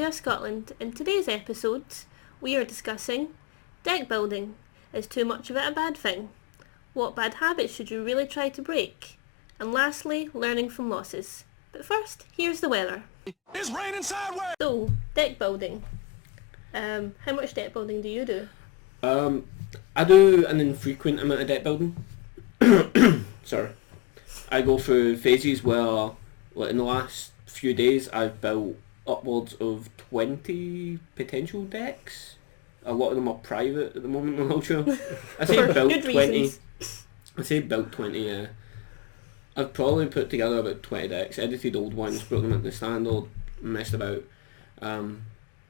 UFScotland. In today's episode, we are discussing deck building. Is too much of it a bad thing? What bad habits should you really try to break? And lastly, learning from losses. But first, here's the weather. It's raining sideways! So, deck building. How much deck building do you do? I do an infrequent amount of deck building. Sorry. I go through phases where, like in the last few days, I've built upwards of 20 potential decks. A lot of them are private at the moment on Ultra. I say For built good 20. reasons. I say built 20, yeah. I've probably put together about 20 decks, edited old ones, brought them into the standard, messed about.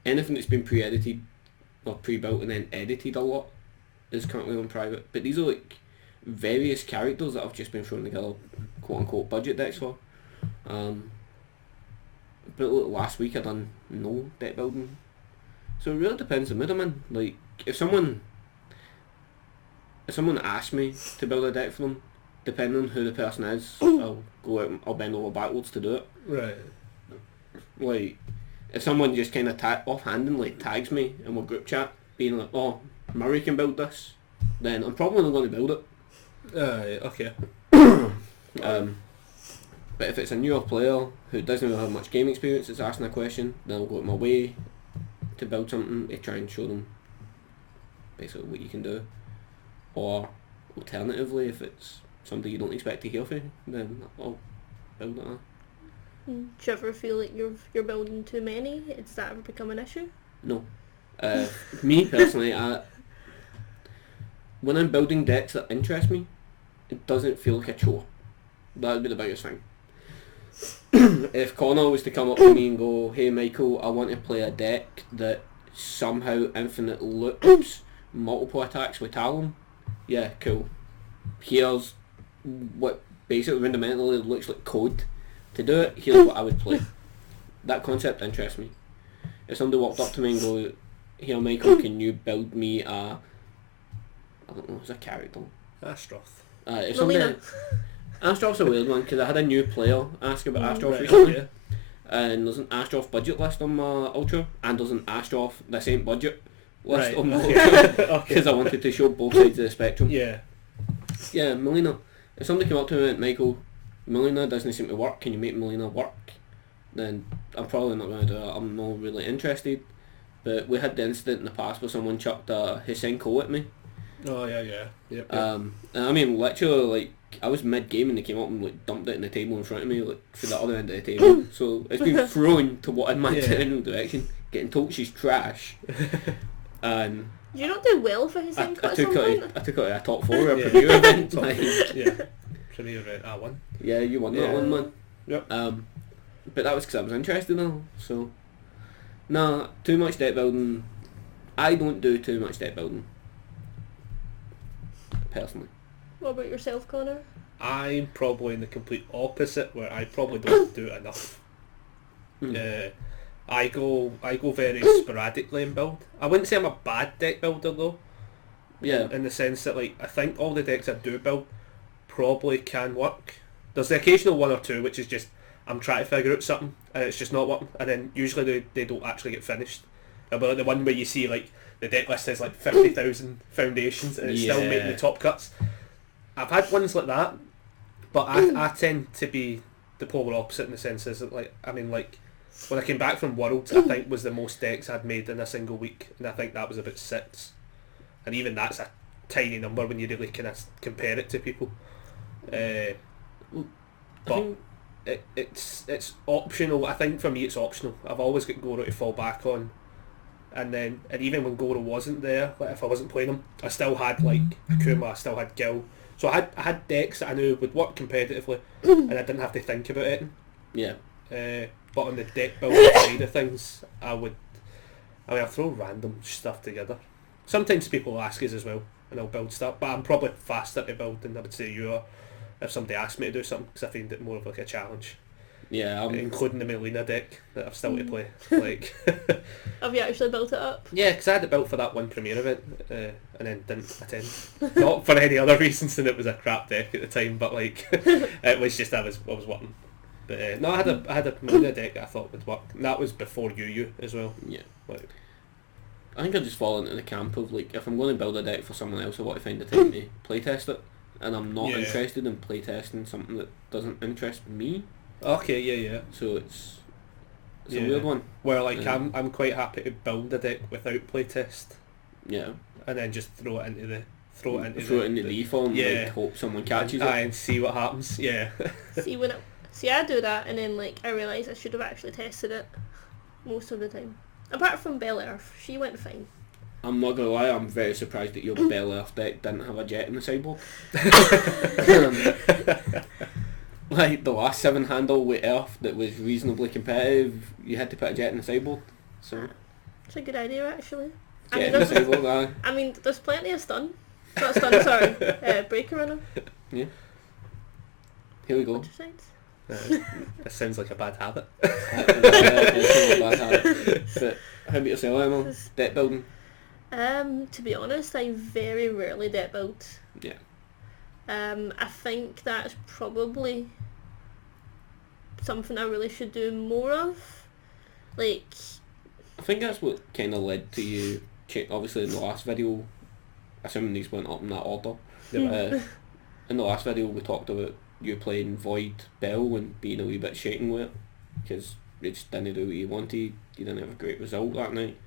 Anything that's been pre-edited or pre-built and then edited a lot is currently on private. But these are like various characters that I've just been throwing together quote-unquote budget decks for. But look, last week I done no deck building. So it really depends on the mood I'm in. Like, if someone asks me to build a deck for them, depending on who the person is, I'll go out and I'll bend over backwards to do it. Right. Like, if someone just kind of offhandedly tags me in my group chat, being like, oh, Murray can build this, then I'm probably not going to build it. Okay. But if it's a newer player who doesn't really have much game experience that's asking a question, then I'll go out my way to build something to try and show them basically what you can do. Or alternatively, if it's something you don't expect to hear from, then I'll build it. Do you ever feel like you're building too many? Does that ever become an issue? No. Me personally, when I'm building decks that interest me, it doesn't feel like a chore. That would be the biggest thing. If Connor was to come up to me and go, hey Michael, I want to play a deck that somehow infinite loops multiple attacks with Talon, yeah, cool. Here's what basically fundamentally looks like code to do it, here's what I would play. That concept interests me. If somebody walked up to me and go, here Michael, can you build me a, I don't know, it's a character. Astroth. If Melina. somebody, Astroth's a weird one because I had a new player ask about Astroth Right, recently, okay. and there's an Astroth budget list on my Ultra, and there's an Astroth this ain't budget list Right, on my okay. Ultra, Okay. because I wanted to show both sides of the spectrum. Yeah. Yeah, Melina. If somebody came up to me and went, Michael, Melina doesn't seem to work, can you make Melina work? Then I'm probably not going to do it. I'm not really interested. But we had the incident in the past where someone chucked a Hisenko at me. Oh yeah. Yep. And I mean, literally, like, I was mid-game and they came up and like dumped it in the table in front of me, like, for the other end of the table. So it's been thrown to what in my general direction, getting told she's trash. And Do you not do well for his I input at took some it. point? I took it to a top 4 at a Yeah. Premier event. Top Like, yeah. Premier one. yeah, you won that Yeah. one, man. Yep. But that was because I was interested in it. So, nah, too much deck building. I don't do too much deck building, personally. What about yourself, Connor? I'm probably in the complete opposite, where I probably don't do it enough. I go very sporadically in build. I wouldn't say I'm a bad deck builder though. Yeah. In the sense that, like, I think all the decks I do build probably can work. There's the occasional one or two which is just I'm trying to figure out something and it's just not working, and then usually they don't actually get finished. But like the one where you see like the deck list has like 50,000 foundations and it's still making the top cuts. I've had ones like that, but I tend to be the polar opposite in the sense is that, like, I mean, like, when I came back from Worlds, I think was the most decks I'd made in a single week, and I think that was about 6. And even that's a tiny number when you really kind of compare it to people. But it's optional. I think for me it's optional. I've always got Goro to fall back on, and even when Goro wasn't there, like if I wasn't playing him, I still had like Akuma, I still had Gil. So I had decks that I knew would work competitively, and I didn't have to think about it. Yeah. But on the deck building side of things, I'll throw random stuff together. Sometimes people ask us as well, and I'll build stuff, but I'm probably faster to build than I would say you are if somebody asked me to do something, because I find it more of like a challenge. Yeah, including the Melina deck that I've still to play. Like, Have you actually built it up? yeah, because I had it built for that one premiere event, and then didn't attend. Not for any other reasons than it was a crap deck at the time, but like, it was just I was working But no, I had a Marina deck that I thought would work. And that was before UU as well. Yeah. Like, I think I just fall into the camp of like, if I'm going to build a deck for someone else, I want to find the time to playtest it, and I'm not interested in playtesting something that doesn't interest me. okay, yeah. So it's a weird one. Where like I'm quite happy to build a deck without playtest. Yeah. And then just throw it into the reform, like hope someone catches it. And see what happens. Yeah. See I do that, and then like I realise I should have actually tested it most of the time. Apart from Bel Earth, she went fine. I'm not gonna lie, I'm very surprised that your Bel Earth deck didn't have a jet in the sideboard. Like the last 7-handle with Earth that was reasonably competitive, you had to put a jet in the sideboard. So it's a good idea actually. Jet in the sideboard, I mean, there's plenty of stun. Not stun, sorry. Breaker runner. Yeah. Here we go. That sounds like a bad habit. It's not a bad habit. But how about yourself, Emma? Deck building? To be honest, I very rarely deck build. Yeah. I think that's probably something I really should do more of. Like, I think that's what kind of led to you, obviously in the last video, assuming these went up in that order, in the last video we talked about you playing Void Bell and being a wee bit shaken with it, because it just didn't do what you wanted, you didn't have a great result that night.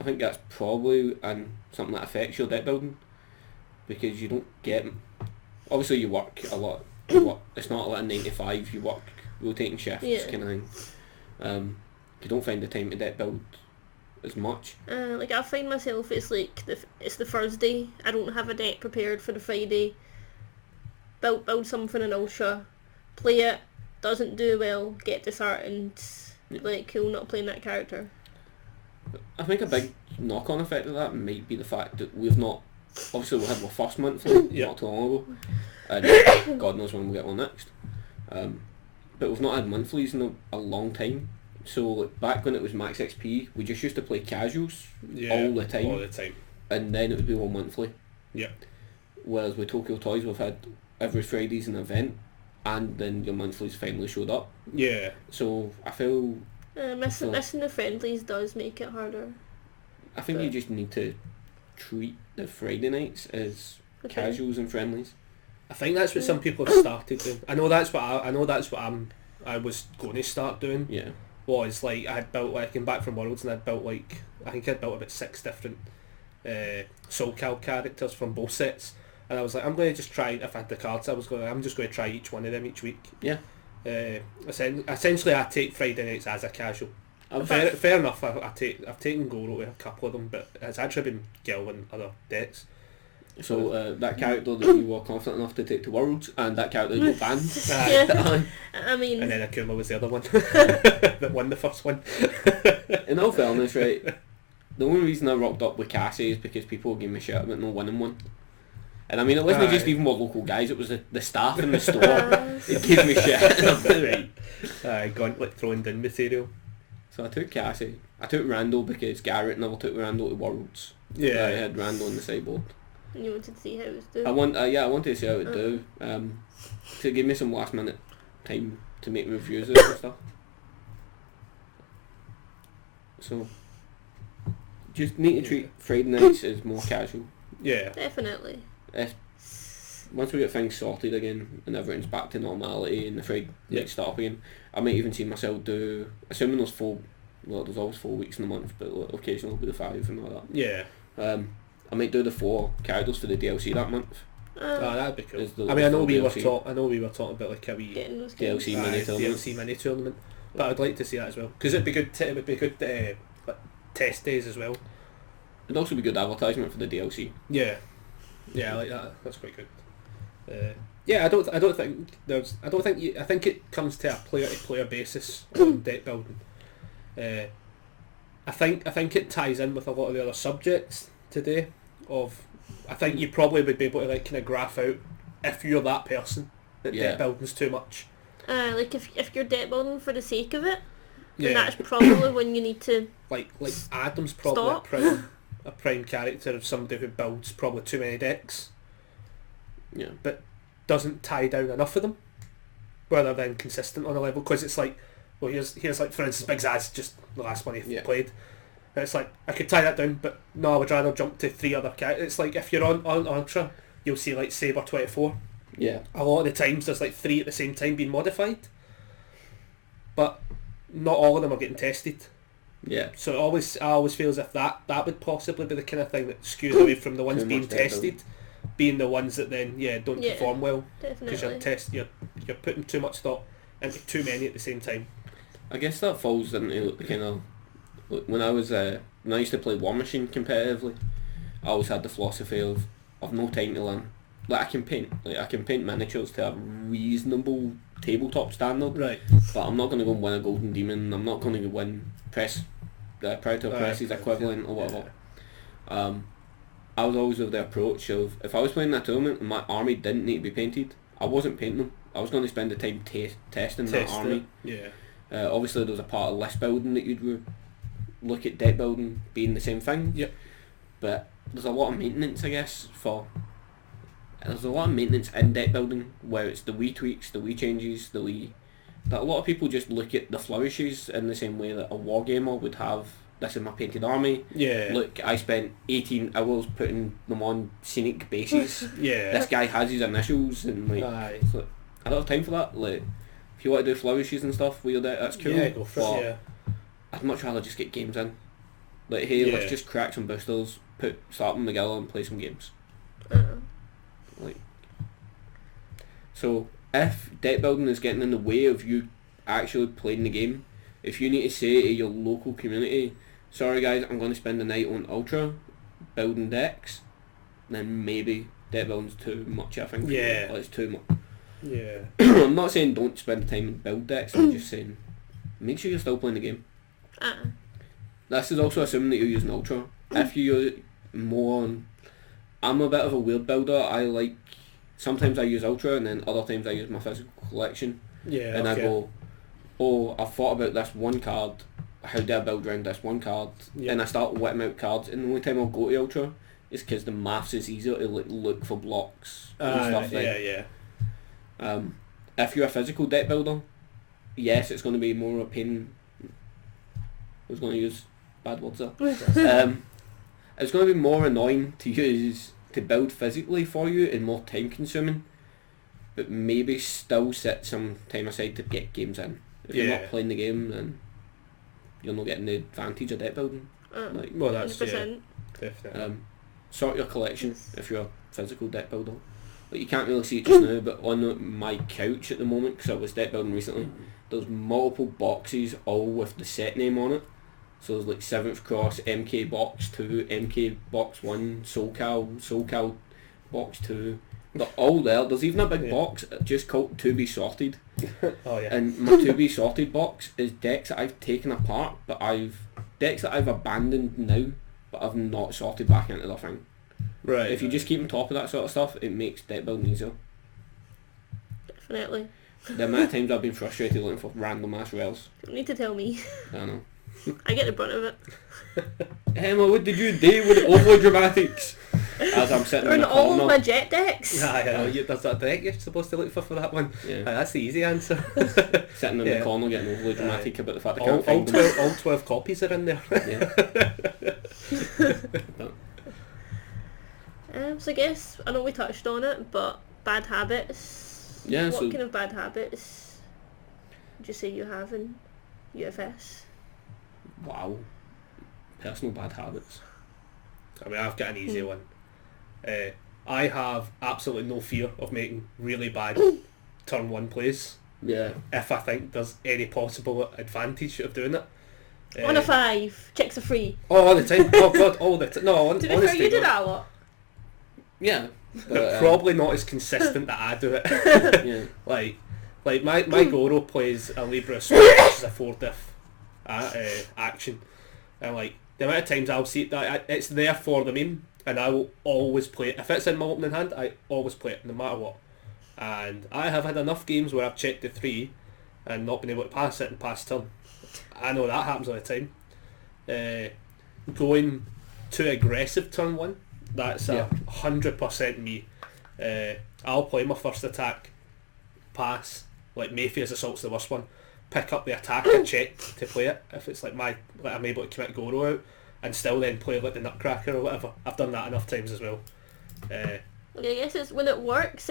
I think that's probably something that affects your deck building, because you don't get, obviously you work a lot, it's not like a 9 to 5, you work rotating shifts kind of thing. You don't find the time to deck build as much. Like I find myself, it's like it's the Thursday, I don't have a deck prepared for the Friday, build something in Ultra, play it, doesn't do well, get disheartened, like cool, not playing that character. I think a big knock-on effect of that might be the fact that we've not, obviously we had our first monthly not too long ago, and God knows when we'll get one next, but we've not had monthlies in a long time. So like, back when it was max XP, we just used to play casuals all the time, and then it would be one monthly. Yeah. Whereas with Tokyo Toys, we've had every Friday's an event, and then your monthlies finally showed up. Yeah. So I feel missing the friendlies does make it harder. I think you just need to treat the Friday nights as casuals and friendlies. I think that's what some people have started doing. I know that's what I was going to start doing. Yeah. Was like I had built, like I came back from Worlds and I'd built like, I think I'd built about 6 different Soul Cal characters from both sets, and I was like, I'm going to just try, if I had the cards, I'm just going to try each one of them each week. Yeah. Essentially I take Friday nights as a casual. Fair enough, I've taken Goro with a couple of them, but it's actually been Gil and other decks. So that character that you were confident enough to take to Worlds, and that character got banned. I mean, and then Akuma was the other one that won the first one. In all fairness, right, the only reason I rocked up with Cassie is because people gave me shit about not winning one. And I mean, it wasn't just even more local guys, it was the staff in the store that gave me shit. And I'm like, right. Gauntlet throwing down material. So I took Cassie. I took Randall because Garrett never took Randall to Worlds. Yeah. I had Randall on the sideboard. You wanted to see how it was doing? I wanted to see how it would do. To give me some last minute time to make reviews of it and stuff. So just need to treat Friday nights as more casual. Yeah. Definitely. Once we get things sorted again and everything's back to normality and the Friday nights start up again, I might even see myself do, assuming there's there's always 4 weeks in a month, but occasionally it'll be the 5 and all that. Yeah. I might do the 4 characters for the DLC that month. That'd be cool. I know we were talking about like a wee DLC mini tournament, but I'd like to see that as well, because it'd be good like, test days as well. It'd also be good advertisement for the DLC. Yeah, I like that. That's quite good. I think it comes to a player to player basis on deck building. I think it ties in with a lot of the other subjects today. I think you probably would be able to like kind of graph out if you're that person that deck building's too much. Like if you're deck building for the sake of it, then that's probably when you need to like Adam's probably a prime character of somebody who builds probably too many decks. Yeah. But doesn't tie down enough of them. rather than consistent on a level, because it's like, well, here's like, for instance, Big Zaz, just the last one he played. And it's like, I could tie that down, but no, I would rather jump to 3 other characters. It's like, if you're on Ultra, you'll see like Saber 24. Yeah. A lot of the times there's like 3 at the same time being modified, but not all of them are getting tested. Yeah. So I always feel as if that would possibly be the kind of thing that skews away from the ones Too being much depth tested, being the ones that then don't perform well, because Definitely. you're putting too much thought into too many at the same time. I guess that falls into the kind of, when I used to play War Machine competitively, I always had the philosophy of I've no time to learn. Like, I can paint miniatures to a reasonable tabletop standard, Right. but I'm not going to go and win a Golden Demon. I'm not going to win Predator Press's equivalent or whatever. I was always of the approach of, if I was playing that tournament and my army didn't need to be painted, I wasn't painting them. I was going to spend the time testing that army. Obviously there's a part of list building that you'd look at deck building being the same thing. Yep. But there's a lot of maintenance, I guess, there's a lot of maintenance in deck building, where it's the wee tweaks, the wee changes, that a lot of people just look at the flourishes in the same way that a wargamer would have, this is my painted army. Yeah. Look, I spent 18 hours putting them on scenic bases. Yeah. This guy has his initials, and Aye. it's like, I don't have time for that. Like, if you want to do flourishes and stuff with your deck, that's cool. Yeah, go for it. I'd much rather just get games in. Like, hey, let's just crack some boosters, slap them together and play some games. Like, so if deck building is getting in the way of you actually playing the game, if you need to say to your local community, sorry guys, I'm going to spend the night on Ultra building decks, then maybe deck building's too much, I think. Yeah. Like, it's too much. Yeah. I'm not saying don't spend the time and build decks, I'm just saying make sure you're still playing the game. This is also assuming that you're using Ultra. If you use more on, I'm a bit of a weird builder. Sometimes I use Ultra and then other times I use my physical collection. Yeah. And I go, oh, I've thought about this one card, how do I build around this one card? Yeah. And I start whipping out cards, and the only time I'll go to Ultra is because the maths is easier to look for blocks and stuff like that. Yeah. If you're a physical deck builder, yes, it's going to be more of a pain. I was going to use bad words there. It's going to be more annoying to build physically for you and more time consuming, but maybe still set some time aside to get games in. If you're not playing the game, then you're not getting the advantage of deck building. Well, that's 100%. definitely. Sort your collection if you're a physical deck builder. Like, you can't really see it just now, but on my couch at the moment, because I was deck building recently, there's multiple boxes all with the set name on it. So there's like 7th Cross, MK Box 2, MK Box 1, SoCal Box 2. They're all there. There's even a big box just called To Be Sorted. Oh yeah. And my To Be Sorted box is decks that I've taken apart, but decks that I've abandoned now, but I've not sorted back into the thing. Right. If you just keep on top of that sort of stuff, it makes deck building easier. Definitely. The amount of times I've been frustrated looking for random ass rails. You don't need to tell me. I don't know. I get the brunt of it. Emma, what did you do with the overly dramatics? As I'm sitting in Run the all corner. of my jet decks. There's that deck you're supposed to look for that one. Yeah. That's the easy answer. Sitting in the corner getting overly dramatic about the fact I all, can't all, find them. 12, all 12 copies are in there. So I guess, I know we touched on it, but bad habits. Yeah, What so kind of bad habits would you say you have in UFS? wow. Personal bad habits. I mean, I've got an easy one. I have absolutely no fear of making really bad turn 1 plays Yeah. if I think there's any possible advantage of doing it. 1 of 5, checks are free. Oh, all the time. Oh god, all the time. No, To be fair, honestly, you do no. that a lot. Yeah. But, Probably not as consistent that I do it. yeah. Like my Goro plays a Libra Sword, which is a 4 diff action, and like the amount of times I'll see that it's there for the meme, and I will always play it. If it's in my opening hand, I always play it no matter what. And I have had enough games where I've checked the 3 and not been able to pass it and pass turn. I know that happens all the time. Going too aggressive turn 1, that's 100% me. I'll play my first attack, pass, like Mayfield's assault's the worst one. Pick up the attacker check to play it. If it's like I'm able to commit Goro out and still then play like the Nutcracker or whatever. I've done that enough times as well. I guess it's when it works,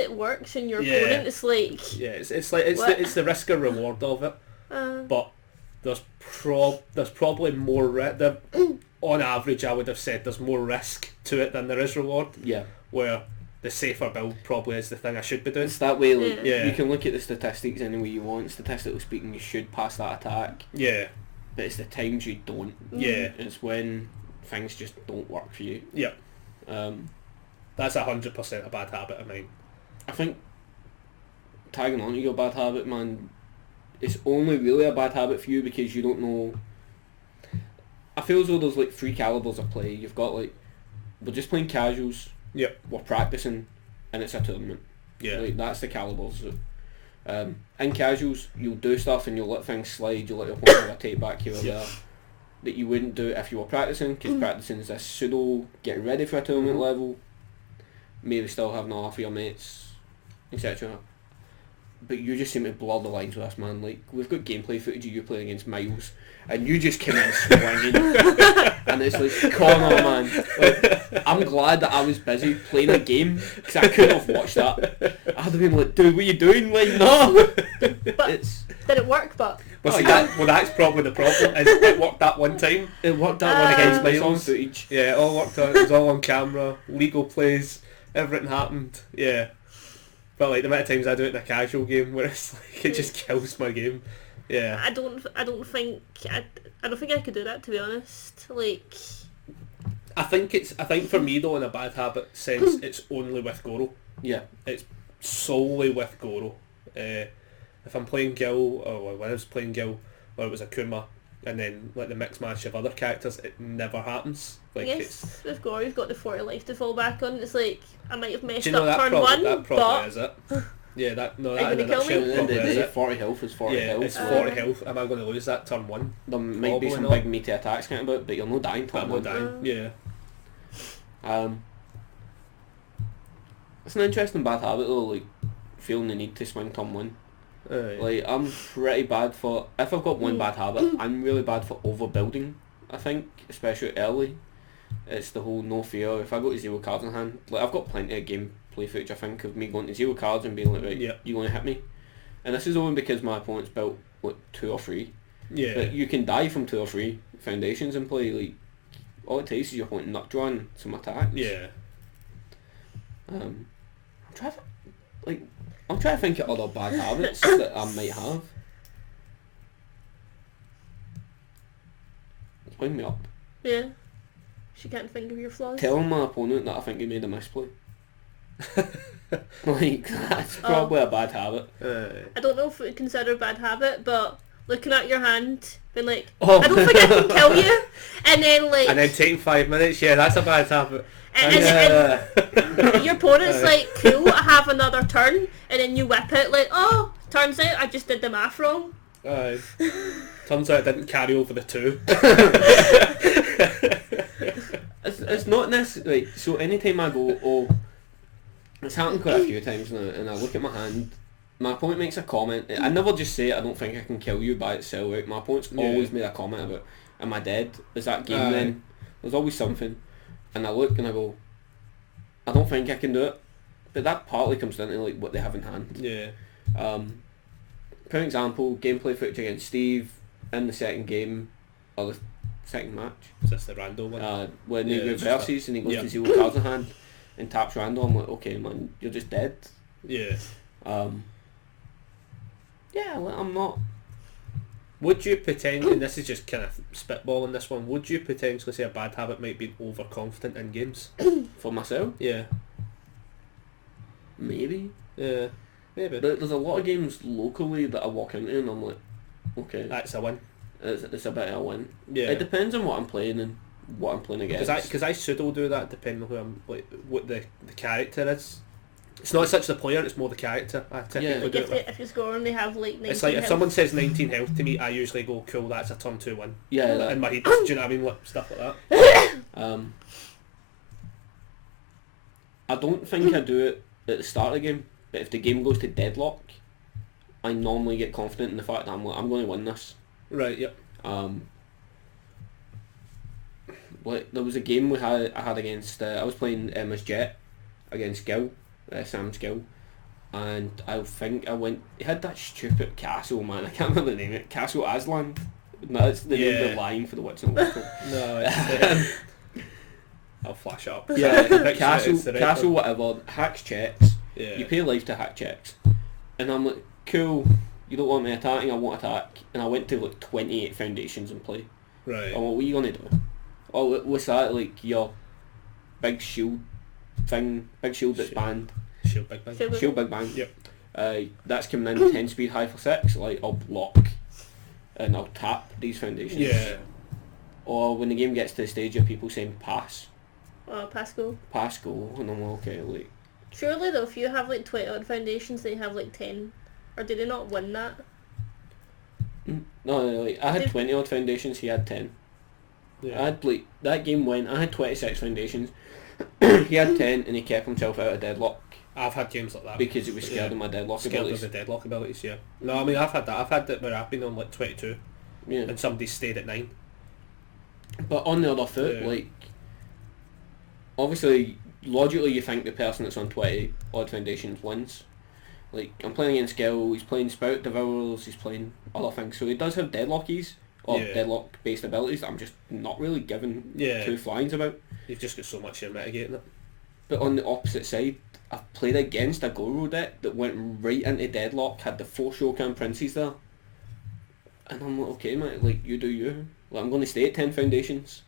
and your Yeah. opponent is like... Yeah, it's the risk and reward of it. But there's probably more on average I would have said there's more risk to it than there is reward. Yeah. Where the safer build probably is the thing I should be doing. It's that way, like, Yeah. you can look at the statistics any way you want. Statistically speaking, you should pass that attack. Yeah. But it's the times you don't. Yeah. It's when things just don't work for you. Yeah. Um, That's 100% a bad habit of mine. I think tagging on to your bad habit, man, it's only really a bad habit for you because you don't know. I feel as though there's like 3 calibers of play. You've got like, we're just playing casuals. Yep. We're practicing, and it's a tournament. Yeah. Like, that's the calibers. In casuals, you'll do stuff and you'll let things slide. You'll let your opponent have a take back here or there that you wouldn't do if you were practicing, because practicing is a pseudo getting ready for a tournament level. Maybe still having a laugh with your mates, etc. But you just seem to blur the lines with us, man. Like, we've got gameplay footage of you playing against Miles, and you just came in swinging, and it's like, come on, man. Like, I'm glad that I was busy playing a game, because I couldn't have watched that. I'd have been like, dude, what are you doing? Like, no. But did it work? But Well, see, that's probably the problem. Is it worked that one time. It worked out one against Miles. Miles footage. Yeah, it all worked out. It was all on camera. Legal plays. Everything happened. Yeah. But like the amount of times I do it in a casual game where it's like it just kills my game. Yeah. I don't think I could do that, to be honest. Like, I think for me though, in a bad habit sense, it's only with Goro. Yeah. It's solely with Goro. If I'm playing Gil, or when I was playing Gil, or it was Akuma, and then like the mix match of other characters, it never happens. Like, I guess with Gore, you've got the 40 life to fall back on. It's like, I might have messed do you know up that turn one, that but probably is it. Yeah, that Are in you a gonna kill me? nutshell At the end of probably the is day, it. 40 health is 40 Yeah, health. it's so 40 health. Am I going to lose that turn one? there might be Probably some not. big meaty attacks coming about, but you're not dying I'm turn not one. dying. Yeah. It's an interesting bad habit though, like feeling the need to swing turn one. Like, I'm pretty bad for, if I've got one bad habit, I'm really bad for overbuilding, I think, especially early. It's the whole no fear. If I go to 0 cards in hand, like, I've got plenty of gameplay footage, I think, of me going to 0 cards and being like, right, Yeah. you want to hit me? And this is only because my opponent's built, like, 2 or 3. Yeah. But you can die from 2 or 3 foundations and play, like, all it takes is your opponent nut drawing some attacks. Yeah. I'm trying to think of other bad habits that I might have. It's bringing me up. yeah. She can't think of your flaws. Telling my opponent that I think he made a misplay. Like, that's probably a bad habit. I don't know if we consider a bad habit, but looking at your hand, being like, Oh. I don't think I can kill you, and then like, And then taking 5 minutes, yeah, that's a bad habit. and your opponent's like, cool, I have another turn, and then you whip it like, oh, turns out I just did the math wrong. Aye. Turns out it didn't carry over the 2. It's not necessarily, so anytime I go, oh, it's happened quite a few times now, and I look at my hand, my opponent makes a comment, I never just say I don't think I can kill you by itself, right? My opponent's always made a comment about, am I dead? Is that game then? There's always something. And I look and I go, I don't think I can do it. But that partly comes down to like what they have in hand. Yeah. For example, gameplay footage against Steve in the second game, or the second match, Is this the Randall one? when Yeah, he it's reverses and he goes yeah. to 0 cards in hand and taps Randall, I'm like, okay man, you're just dead. Yeah. Yeah, well, I'm not. Would you potentially, and this is just kind of spitballing this one, would you potentially say a bad habit might be overconfident in games? For myself, Yeah. maybe. Yeah. Maybe. But there's a lot of games locally that I walk into and I'm like, okay, That's a win. it's a bit of a win. Yeah. It depends on what I'm playing and what I'm playing against. Because I pseudo do that depending on who I'm, like, what the character is. It's not such the player, it's more the character. I typically Like do it with. if you score and they have like 19 It's like if health. someone says 19 health to me, I usually go, cool, that's a turn 2 win. Yeah, that, In my head, do you know what I mean? Like, stuff like that. I don't think I do it at the start of the game, but if the game goes to deadlock, I normally get confident in the fact that I'm going to win this. Right. Yep. Like there was a game I had against I was playing Emma's Jet against Gil, Sam's Gil, and I think I went. He had that stupid castle, man. I can't remember the name of it. Castle Aslan. No, that's the name of the line for the Wits and Waffle. No, I'll flash up. Yeah, It's the castle, whatever. Hacks checks. Yeah. You pay life to hack checks, and I'm like, cool. You don't want me attacking? I won't attack. And I went to like 28 foundations in play. Right. I'm like, what are you gonna do? Oh, what's that? Like your big shield thing, big shield that's banned. Shield Big Bang. Shield Big Bang. Yep. That's coming in 10 speed high for 6. Like I'll block and I'll tap these foundations. Yeah. Or when the game gets to the stage of people saying pass Pascal. go, and I'm like, okay, like. Surely though, if you have like 20 odd foundations, they have like 10. Or did they not win that? No, like I had 20 odd foundations, he had 10. Yeah. I had like that game went. I had 26 foundations. He had 10, and he kept himself out of deadlock I've had games like that because he was scared of my deadlock scared abilities. of the deadlock abilities. Yeah. No, I mean I've had that. I've had it where I've been on like 22, Yeah. and somebody stayed at 9. But on the other foot, Yeah. like, obviously, logically, you think the person that's on 20 odd foundations wins. Like, I'm playing against Gil, he's playing Spout Devourers, he's playing other things, so he does have deadlockies, or Yeah. deadlock-based abilities that I'm just not really giving Yeah. two flyings about. You've just got so much here mitigating it. But on the opposite side, I've played against a Goro deck that went right into deadlock, had the 4 Shokan Princes there. And I'm like, okay mate, like, you do you. Like, I'm going to stay at 10 foundations.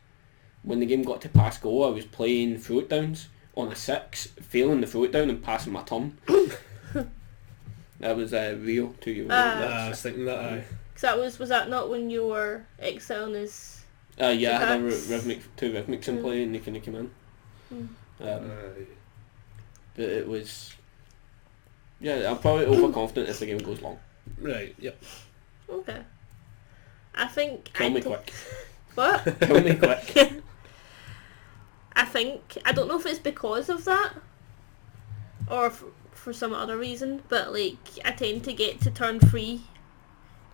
When the game got to pass go, I was playing throw it downs on a 6, failing the throw it down and passing my turn. That was Rio 2 years ago. I was thinking that. Cause was that not when you were exiling his... Yeah, I had a Hacks? two rhythmics in play and they couldn't come in. But it was... Yeah, I'm probably overconfident if the game goes long. Right. Yep. Okay. I think... Kill me quick. What? Kill me quick. I don't know if it's because of that, or for some other reason, but like, I tend to get to turn 3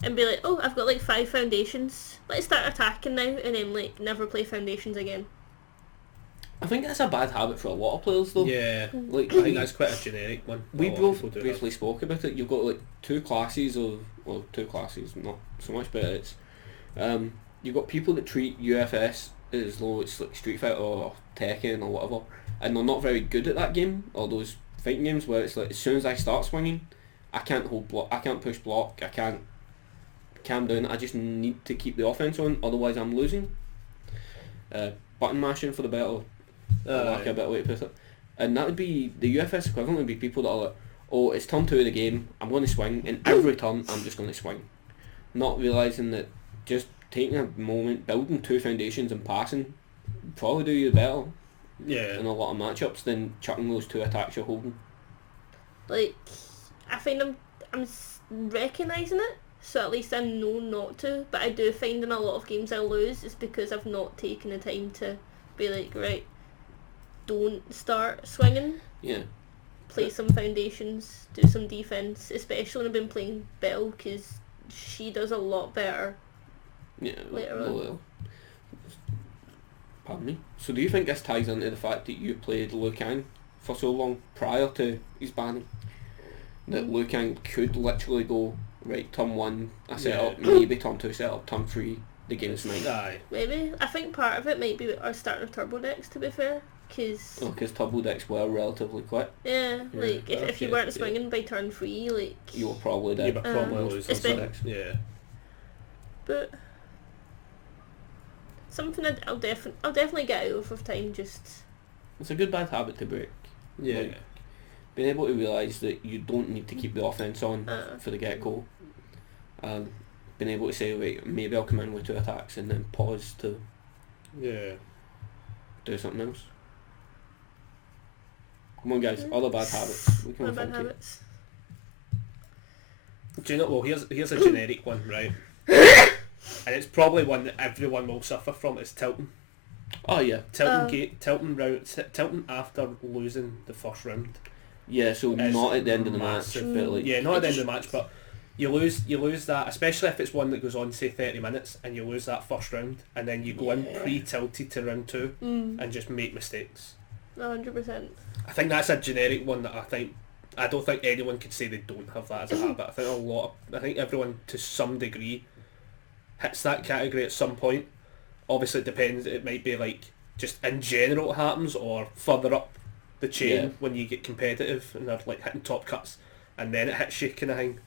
and be like, oh, I've got like 5 foundations, let's start attacking now, and then like, never play foundations again. I think that's a bad habit for a lot of players though. Yeah. Like, I think that's quite a generic one. we A lot of both people do that. briefly spoke about it. You've got like two classes, not so much, but it's you've got people that treat UFS as though it's like Street Fighter or Tekken or whatever, and they're not very good at that game, or those fighting games where it's like as soon as I start swinging, I can't hold block, I can't push block, I can't calm down, I just need to keep the offense on, otherwise I'm losing. Button mashing for the better, lack of a better way to put it. And that would be, the UFS equivalent would be people that are like, oh, it's turn 2 of the game, I'm going to swing, and every turn I'm just going to swing. Not realising that just taking a moment, building 2 foundations and passing would probably do you better Yeah. in a lot of matchups than chucking those 2 attacks you're holding. Like, I find I'm recognising it, so at least I know not to, but I do find in a lot of games I lose is because I've not taken the time to be like, right, don't start swinging, Yeah. play some foundations, do some defence, especially when I've been playing Belle, because she does a lot better. Yeah. Later on. Well. Pardon me. So do you think this ties into the fact that you played Liu Kang for so long prior to his banning? That Liu Kang could literally go, right, turn 1, I set Yeah. up, maybe turn 2 set up, turn 3, the game's mine. Aye. Maybe. I think part of it might be our starting of turbo decks, to be fair, because Because turbo decks were relatively quick. yeah, like if you okay, weren't yeah. swinging by turn 3, like, You were probably You dead. were probably losing espe- some. Yeah. but something I'll definitely get out of with time. Just It's a good bad habit to break. Yeah. Like, being able to realise that you don't need to keep the offence on for the get-go. Being able to say, wait, maybe I'll come in with 2 attacks and then pause to Yeah. do something else. Come on guys, other bad habits. We can my bad think it. habits. Do you know? Well, here's a generic one, right? And it's probably one that everyone will suffer from. It's tilting. Oh yeah. Tilting after losing the first round. Yeah, so Is not at the end of the match, massive. but like... Yeah, not at the end of the match, but you lose that, especially if it's one that goes on say 30 minutes and you lose that first round and then you go in pre-tilted to round 2 and just make mistakes. 100%. I think that's a generic one that I don't think anyone could say they don't have that as a habit. I think everyone to some degree hits that category at some point. Obviously it depends, it might be like just in general it happens or further up the chain when you get competitive and they're like hitting top cuts and then it hits you kind of thing,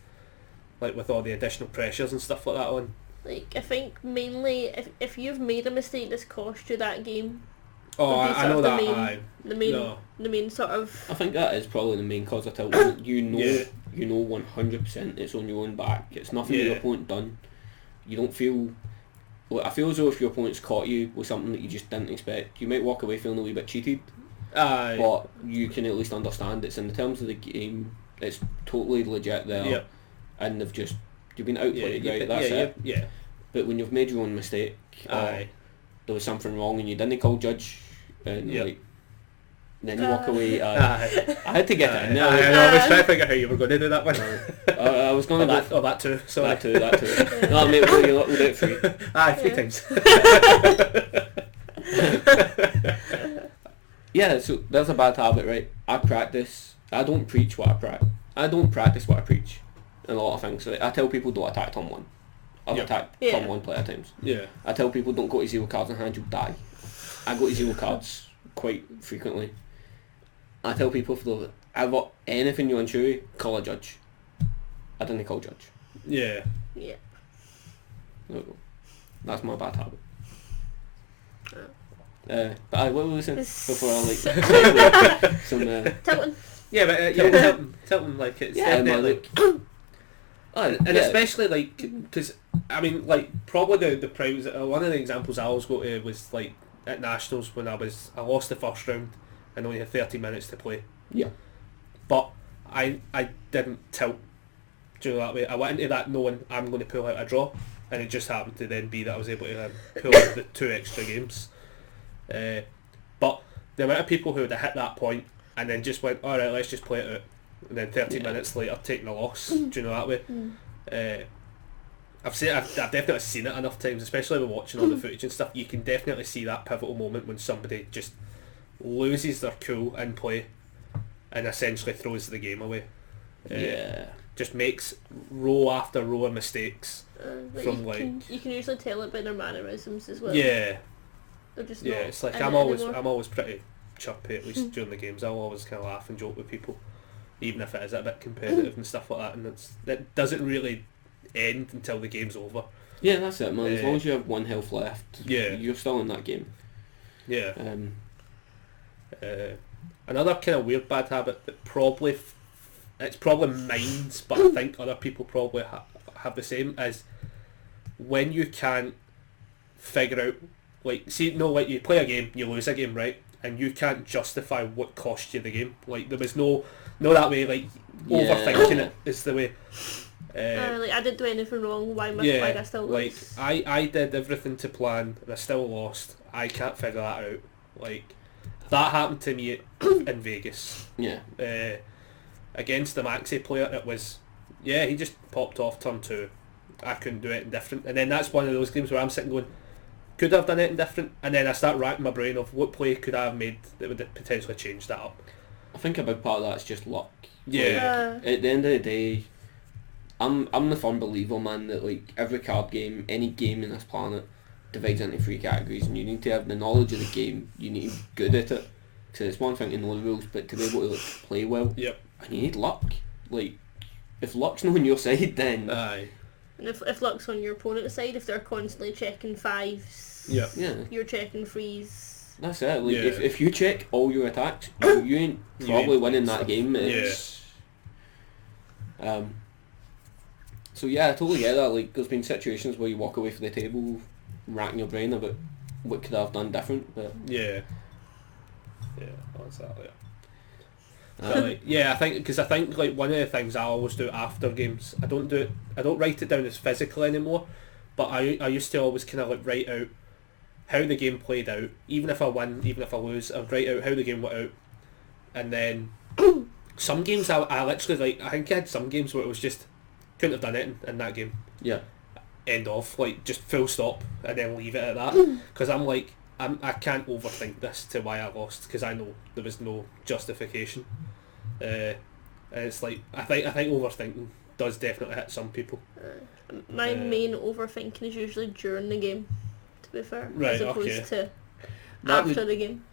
like with all the additional pressures and stuff like that on. Like, I think mainly if you've made a mistake that's cost you that game. Oh, I know that. The main sort of. I think that is probably the main cause of tilt. You know 100% it's on your own back. It's nothing that your opponent done. You don't feel. Well, I feel as though if your opponent's caught you with something that you just didn't expect, you might walk away feeling a wee bit cheated. But you can at least understand it's in the terms of the game. It's totally legit there. Yep. And you've been outplayed, right? That's it. Yeah. But when you've made your own mistake, or there was something wrong and you didn't call judge, and like, then you walk away. I had to get it in there. I was trying to figure out how you were going to do that one. I was going to go that too. Sorry. That too. No, mate, we'll do it for you. 3 times. Yeah, so that's a bad habit, right? I don't preach what I practice. I don't practice what I preach in a lot of things. Right? I tell people don't attack turn 1. I've attacked turn 1 plenty of times. Yeah. I tell people don't go to 0 cards in hand, you'll die. I go to 0 cards quite frequently. I tell people if I've got anything you're unsure of, call a judge. I didn't call judge. Yeah. Yeah. There we go. That's my bad habit. But what was it before I like some Tilting. Yeah, but tilting like it's definitely and especially like because I mean like probably the prize one of the examples I always go to was like at nationals when I lost the first round and only had 30 minutes to play. Yeah. But I didn't tilt. Do you know that way? I went into that knowing I'm going to pull out a draw, and it just happened to then be that I was able to pull out the 2 extra games. But the amount of people who would have hit that point and then just went, alright, let's just play it out, and then 30 minutes later taking a loss, do you know that way? I've definitely seen it enough times, especially when watching all the footage and stuff. You can definitely see that pivotal moment when somebody just loses their cool in play and essentially throws the game away. Just makes row after row of mistakes from you can usually tell it by their mannerisms as well. Yeah. They're just It's like I'm always pretty chirpy, at least during the games. I'll always kind of laugh and joke with people, even if it is a bit competitive and stuff like that. And it doesn't really end until the game's over. Yeah, that's it, man. As long as you have 1 health left, you're still in that game. Yeah. Another kind of weird bad habit that probably it's probably mine, but I think other people probably have the same, is when you can't figure out, like, you play a game, you lose a game, right, and you can't justify what cost you the game. Like, there was no that way, like, overthinking it is the way. Like, I didn't do anything wrong, why I still lose? Like, I did everything to plan and I still lost. I can't figure that out. Like, that happened to me in Vegas. Yeah. Against the Maxi player, it was, he just popped off turn 2. I couldn't do it different. And then that's one of those games where I'm sitting going, could I have done anything different? And then I start racking my brain of what play could I have made that would have potentially changed that up. I think a big part of that's just luck. Yeah. Like, at the end of the day, I'm the firm believer, man, that like every card game, any game in this planet, divides into 3 categories, and you need to have the knowledge of the game. You need to be good at it, because it's one thing to know the rules, but to be able to like, play well. Yep. And you need luck. Like, if luck's not on your side, then and if luck's on your opponent's side, if they're constantly checking 5s, you're checking 3s. That's it. Like, if you check all your attacks, you ain't probably winning that game. So yeah, I totally get that. Like, there's been situations where you walk away from the table racking your brain about what could I have done different, but exactly. I think like one of the things I always do after games, I don't write it down as physical anymore, but I used to always kind of like write out how the game played out, even if I win, even if I lose, I'd write out how the game went out, and then some games I literally, like, I think I had some games where it was just couldn't have done anything in that game. Yeah. End of, like, just full stop and then leave it at that. Because I'm like, I can't overthink this to why I lost, because I know there was no justification. And it's like, I think overthinking does definitely hit some people. My main overthinking is usually during the game, to be fair, Right, as opposed to That after would- the game.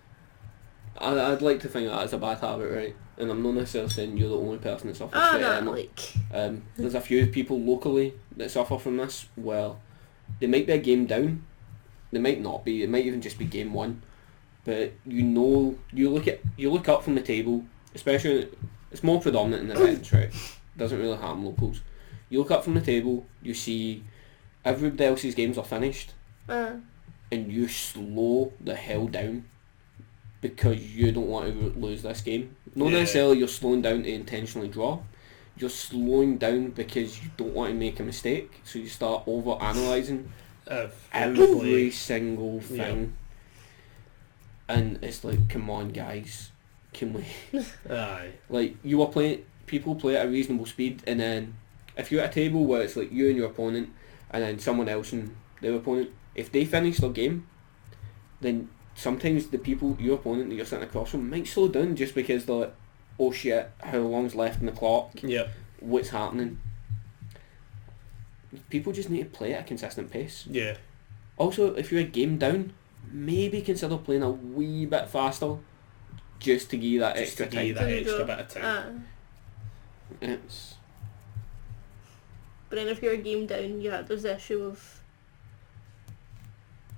I'd like to think that is a bad habit, right? And I'm not necessarily saying you're the only person that suffers Oh from it. no, like There's a few people locally that suffer from this. Well, they might be a game down, they might not be. It might even just be game one. But you look up from the table, especially it's more predominant in events, right? Doesn't really harm locals. You look up from the table, you see everybody else's games are finished, and you slow the hell down because you don't want to lose this game. Not necessarily you're slowing down to intentionally draw. You're slowing down because you don't want to make a mistake. So you start over-analysing every single thing. And it's like, come on guys, can we... Aye. Like, people play at a reasonable speed, and then if you're at a table where it's like you and your opponent, and then someone else and their opponent, if they finish their game, then sometimes your opponent that you're sitting across from might slow down just because they're like, oh shit, how long's left in the clock? Yep. What's happening? People just need to play at a consistent pace. Yeah. Also, if you're a game down, maybe consider playing a wee bit faster just to give you that Just extra to give you time. that extra bit of time. It's... But then if you're a game down, there's the issue of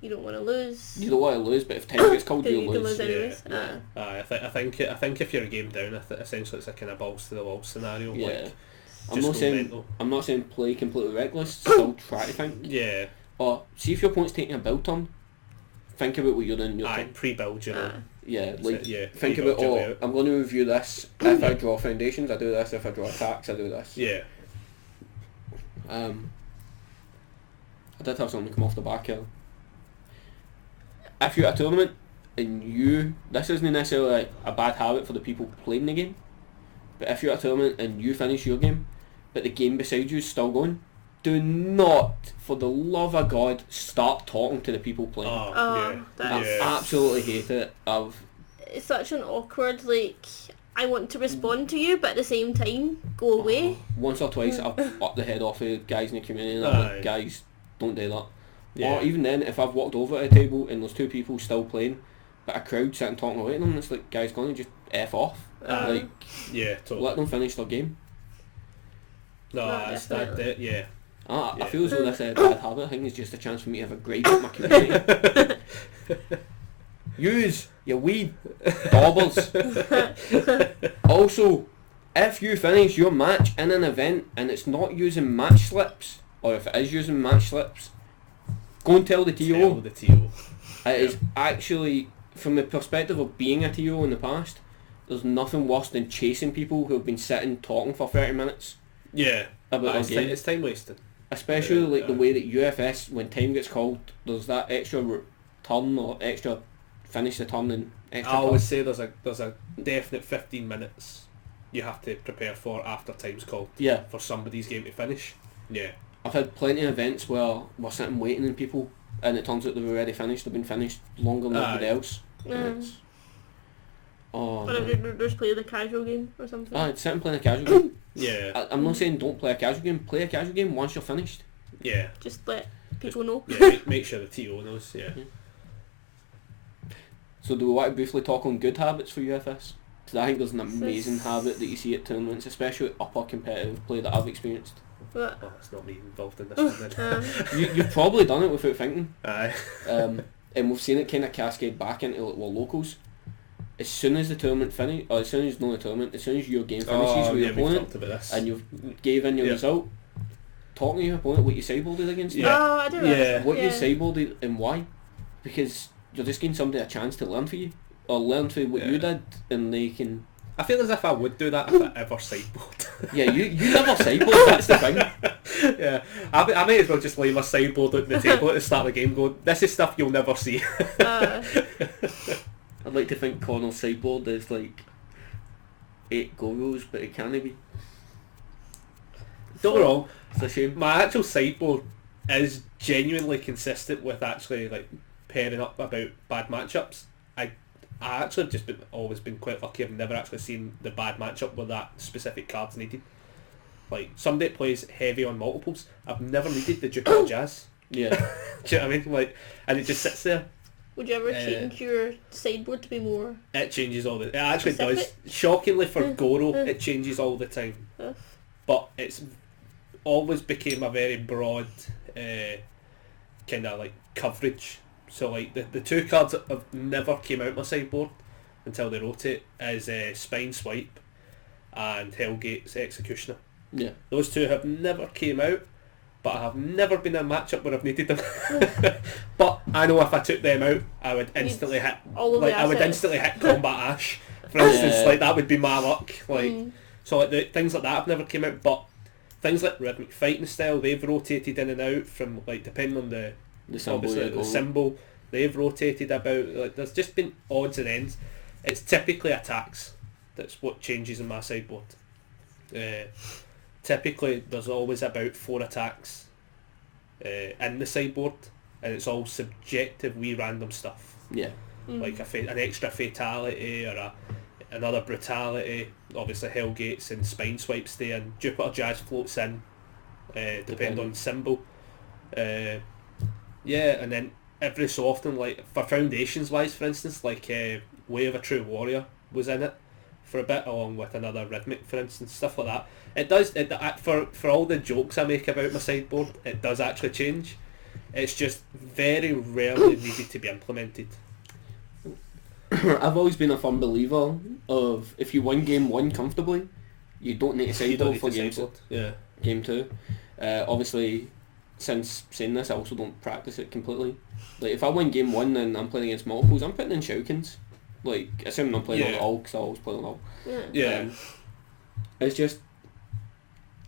you don't want to lose. You don't want to lose, but if time gets called, Then you'll you can lose. lose anyways. Aye, I think if you're a game down, essentially it's a kind of balls to the wall scenario. Yeah. Like, I'm just not go saying mental. I'm not saying play completely reckless. Still try to think. Yeah. Or see if your opponent's taking a build turn. Think about what you're doing in your Aye, turn. pre-build, you know. Yeah, So, like yeah, think pre-build about your way out. I'm going to review this. If I draw foundations, I do this. If I draw attacks, I do this. Yeah. I did have something come off the back here. If you're at a tournament and this isn't necessarily like a bad habit for the people playing the game, but if you're at a tournament and you finish your game, but the game beside you is still going, do not, for the love of God, start talking to the people playing. Oh, that I is- absolutely hate it. It's such an awkward, like, I want to respond to you, but at the same time, go away. Once or twice I've upped the head off of guys in the community and I'm Aye. like, guys, don't do that. Yeah. Or even then, if I've walked over at a table and there's two people still playing, but a crowd sitting talking away to them, it's like, guys, gonna just F off. Like, Yeah, totally. let them finish their game. No, No, that's that. definitely. Yeah. I Yeah. feel as though this is a bad habit. I think it's just a chance for me to have a gripe at my community. Use your wee daubers. Also, if you finish your match in an event and it's not using match slips, or if it is using match slips, go and tell the TO. Tell the TO. It is actually, from the perspective of being a TO in the past, there's nothing worse than chasing people who have been sitting talking for 30 minutes Yeah. about it's, their game. it's time wasted. Especially like the Yeah. way that UFS, when time gets called, there's that extra turn or extra finish the turn and I extra always turn. say there's a definite 15 minutes you have to prepare for after time's called Yeah, for somebody's game to finish. Yeah. I've had plenty of events where we're sitting waiting on people and it turns out they've already finished, they've been finished longer than everybody else. And it's- oh, But man. if just play the casual game or something. I'd sit and play a casual game. Yeah. I'm not saying don't play a casual game, play a casual game once you're finished. Yeah. Just let people know. Yeah. Make sure the TO knows. Yeah. So do we want to briefly talk on good habits for UFS? Because I think there's an amazing habit that you see at tournaments, especially upper competitive play that I've experienced. But, Oh, it's not me involved in this one then. You've probably done it without thinking. Aye. And we've seen it kind of cascade back into like, locals. As soon as the tournament finish, or as soon as not the tournament, as soon as your game finishes with your we've opponent talked about this. and you've gave in your Yeah. result, talking to your opponent what you sideboarded against them, Yeah. Oh, I do that. Yeah. what you Yeah. sideboarded and why, because you're just giving somebody a chance to learn for you or learn for what you Yeah. did, and they can. I feel as if I would do that if I ever sideboard. Yeah, you never sideboard. That's the thing. Yeah. I may as well just lay my sideboard out on the table at the start of the game going, this is stuff you'll never see. I'd like to think Connor's sideboard is like 8 go rules, but it can't be. Don't get me wrong, It's a shame. my actual sideboard is genuinely consistent with actually like pairing up about bad matchups. I actually have just always been quite lucky. I've never actually seen the bad matchup where that specific card's needed. Like somebody that plays heavy on multiples, I've never needed the Duke of Jazz. Yeah. Do you know what I mean? Like, and it just sits there. Would you ever change your sideboard to be more... It changes all the... It actually specific? does. Shockingly for Goro, it changes all the time. But it's always became a very broad kind of like coverage. So like the two cards that have never came out my sideboard until they rotate is Spine Swipe and Hellgate's Executioner. Yeah. Those two have never came out, but I have never been in a matchup where I've needed them. But I know if I took them out, I would instantly hit. all of the Like I would assets. instantly hit Combat Ash, for instance. Yeah. Like that would be my luck. Like so, like the things like that have never came out. But things like Rhythmic Fighting Style, they've rotated in and out from like depending on the symbol. obviously the symbol. They've rotated about. Like there's just been odds and ends. It's typically attacks. That's what changes in my sideboard. Typically, there's always about 4 attacks in the sideboard, and it's all subjective, wee random stuff. Yeah. Like an extra fatality or another brutality. Obviously, Hellgates and Spine Swipes stay in. Jupiter Jazz floats in, depending on symbol. Yeah, and then every so often, like for foundations wise, for instance, like Way of a True Warrior was in it for a bit, along with another Rhythmic, for instance, stuff like that. It does, for all the jokes I make about my sideboard, it does actually change. It's just very rarely needed to be implemented. I've always been a firm believer of if you win game 1 comfortably, you don't need to You don't sideboard need for to game sideboard. Yeah. game 2. Obviously, since saying this, I also don't practice it completely. Like if I win game 1 and I'm playing against multiples, I'm putting in Showkins. Like assuming I'm playing on all, because I always play on all. Yeah. It's just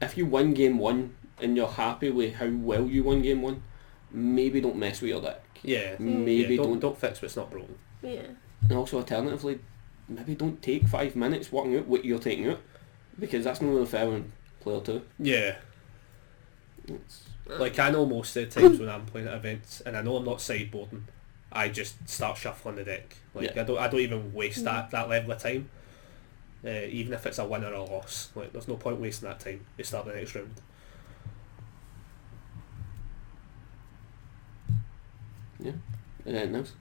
if you win game 1 and you're happy with how well you won game 1, maybe don't mess with your deck. Yeah. Maybe don't fix what's not broken. Yeah. And also alternatively, maybe don't take 5 minutes working out what you're taking out, because that's not really fair on player 2. Yeah. It's, Like I know most of the times when I'm playing at events and I know I'm not sideboarding, I just start shuffling the deck. Like Yeah. I don't even waste that level of time. Even if it's a win or a loss. Like there's no point wasting that time. You start the next round. yeah. Anything else?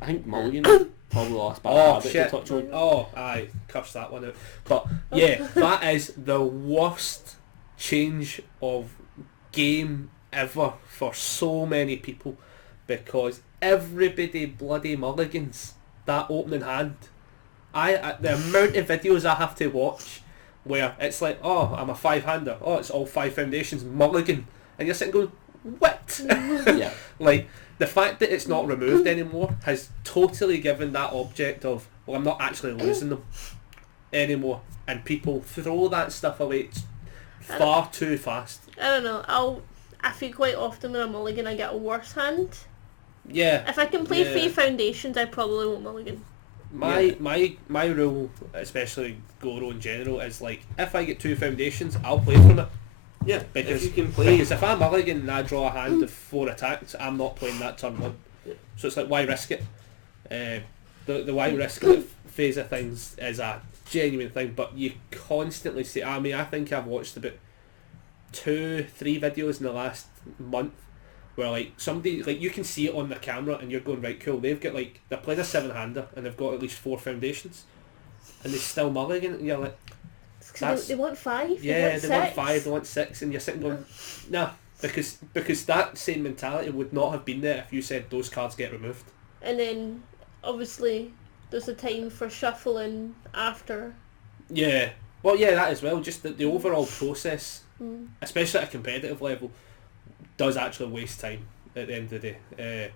I think Mulligan probably the last bad Oh habit shit. to touch on. Oh aye, curse that one out. But yeah, that is the worst change of game ever for so many people, because everybody bloody mulligans that opening hand. The amount of videos I have to watch where it's like, oh, I'm a 5-hander, oh, it's all 5 foundations, mulligan, and you're sitting going, what? Yeah. Like the fact that it's not removed anymore has totally given that object of, well, I'm not actually losing them anymore, and people throw that stuff away far too fast. I don't know. I feel quite often when I'm mulligan I get a worse hand. Yeah. If I can play Yeah. 3 foundations, I probably won't mulligan. My rule, especially Goro in general, is like if I get 2 foundations, I'll play from it. Yeah, Because if you can play... because if I mulligan and I draw a hand of 4 attacks, I'm not playing that turn 1. So it's like, why risk it? The why risk it phase of things is a genuine thing, but you constantly see. I mean, I think I've watched about 2-3 videos in the last month where like somebody, like you can see it on the camera and you're going, right, cool, they've got like, they're playing a 7-hander and they've got at least 4 foundations and they still mulligan, and you're like, Because they want 5. yeah, they they want 6. 5, they want 6, and you're sitting going, nah, because that same mentality would not have been there if you said those cards get removed. And then obviously there's a time for shuffling after. Yeah, well, yeah, that as well. Just the overall process, especially at a competitive level, does actually waste time at the end of the day.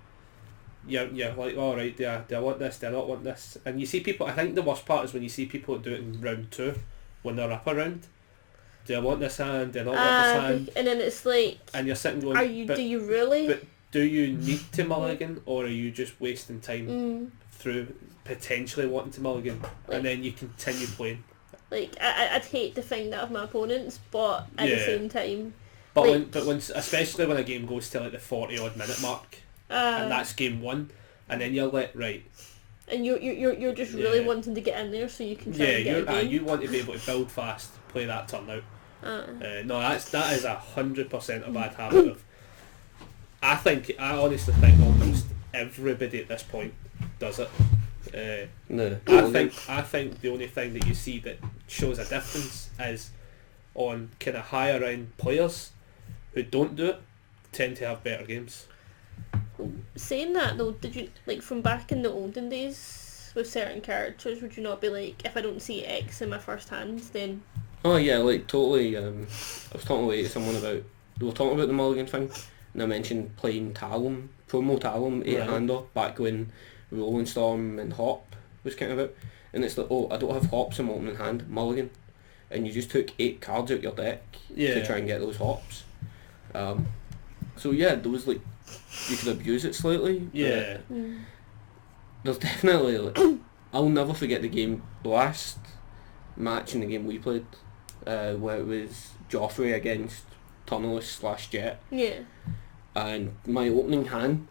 You're like, all right, do I want this? Do I not want this? And you see people. I think the worst part is when you see people do it in round 2, when they're up a round. Do I want this hand? Do I not want this hand? And then it's like, And you're sitting going, do you really? But do you need to mulligan, or are you just wasting time through potentially wanting to mulligan, and then you continue playing? Like, I'd hate to think that of my opponents, but at the same time... But especially when a game goes to like the 40 odd minute mark, and that's game 1, and then you're like, right... And you're just really wanting to get in there so you can try and get a game. You want to be able to build fast, play that turn out. No, that is 100% a bad habit of... I honestly think almost everybody at this point does it. I think the only thing that you see that shows a difference is on kind of higher end players who don't do it tend to have better games. Saying that though, did you, like, from back in the olden days with certain characters, would you not be like, if I don't see X in my first hand, then... Oh yeah, like totally. I was talking away to someone about, we were talking about the mulligan thing, and I mentioned playing Talon, promo Talon 8-hander, back when Rolling Storm and Hop was kind of out, and it's like, oh, I don't have Hops in my opening hand, mulligan, and you just took 8 cards out your deck to try and get those Hops. So yeah, there was like, you could abuse it slightly. Yeah. There's definitely, like, I'll never forget the last match in the game we played, where it was Joffrey against Tunnelist/Jet. Yeah. And my opening hand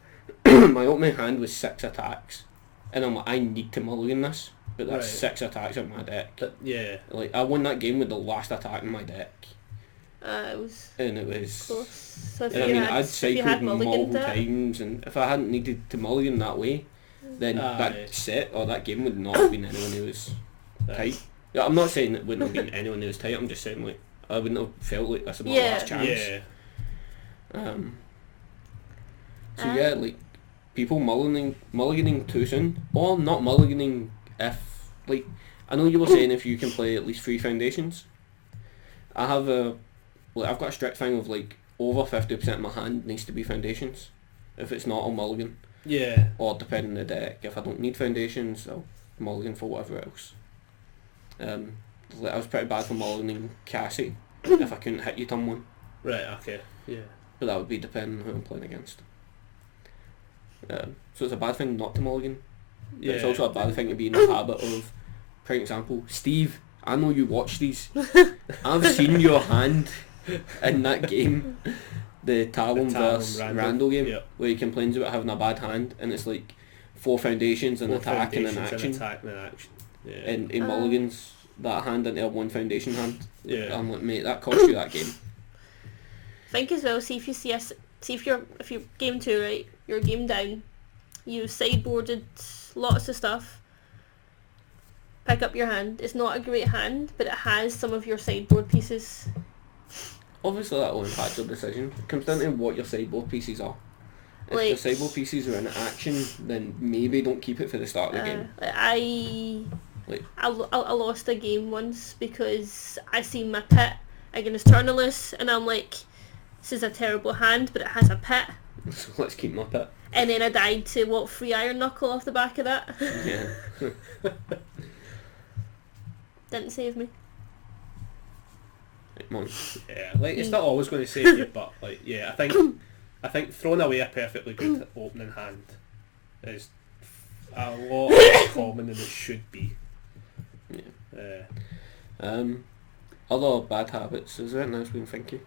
was 6 attacks, and I'm like, I need to mulligan this, but that's 6 attacks on my deck. Like, I won that game with the last attack in my deck. It was close. So I'd cycled multiple times, and if I hadn't needed to mulligan that way, then that set or that game would not have been anyone who was tight. Yeah, I'm not saying it wouldn't have been anyone who was tight, I'm just saying, like, I wouldn't have felt like this was my last chance. So yeah, like, people mulliganing too soon, or not mulliganing if, like, I know you were saying if you can play at least 3 foundations. I've got a strict thing of, like, over 50% of my hand needs to be foundations. If it's not, I'll mulligan. Yeah. Or depending on the deck, if I don't need foundations, I'll mulligan for whatever else. I was pretty bad for mulliganing Cassie if I couldn't hit you turn 1. Right, okay, yeah. But that would be depending on who I'm playing against. So it's a bad thing not to mulligan. Yeah. It's also a bad thing to be in the habit of, for example, Steve, I know you watch these. I've seen your hand in that game, the Talon versus Randall game, where he complains about having a bad hand, and it's like 4 foundations and attack and an action. Yeah. And he mulligans that hand into a 1 foundation hand. Yeah. I'm like, mate, that cost you that game. Think as well, see if you're game 2, right, you're game down, you sideboarded lots of stuff, pick up your hand. It's not a great hand, but it has some of your sideboard pieces. Obviously that will impact your decision. It comes down to what your sideboard pieces are. If like, your sideboard pieces are in action, then maybe don't keep it for the start of the game. I lost a game once because I seen my pit against Turnilus, and I'm like, this is a terrible hand, but it has a pit. So let's keep my pit. And then I died to 3 Iron Knuckle off the back of that. Yeah. Didn't save me. Yeah, like, it's not always going to save you, but like, yeah, I think throwing away a perfectly good opening hand is a lot more common than it should be. Yeah. Other bad habits, is there anything else we can think of?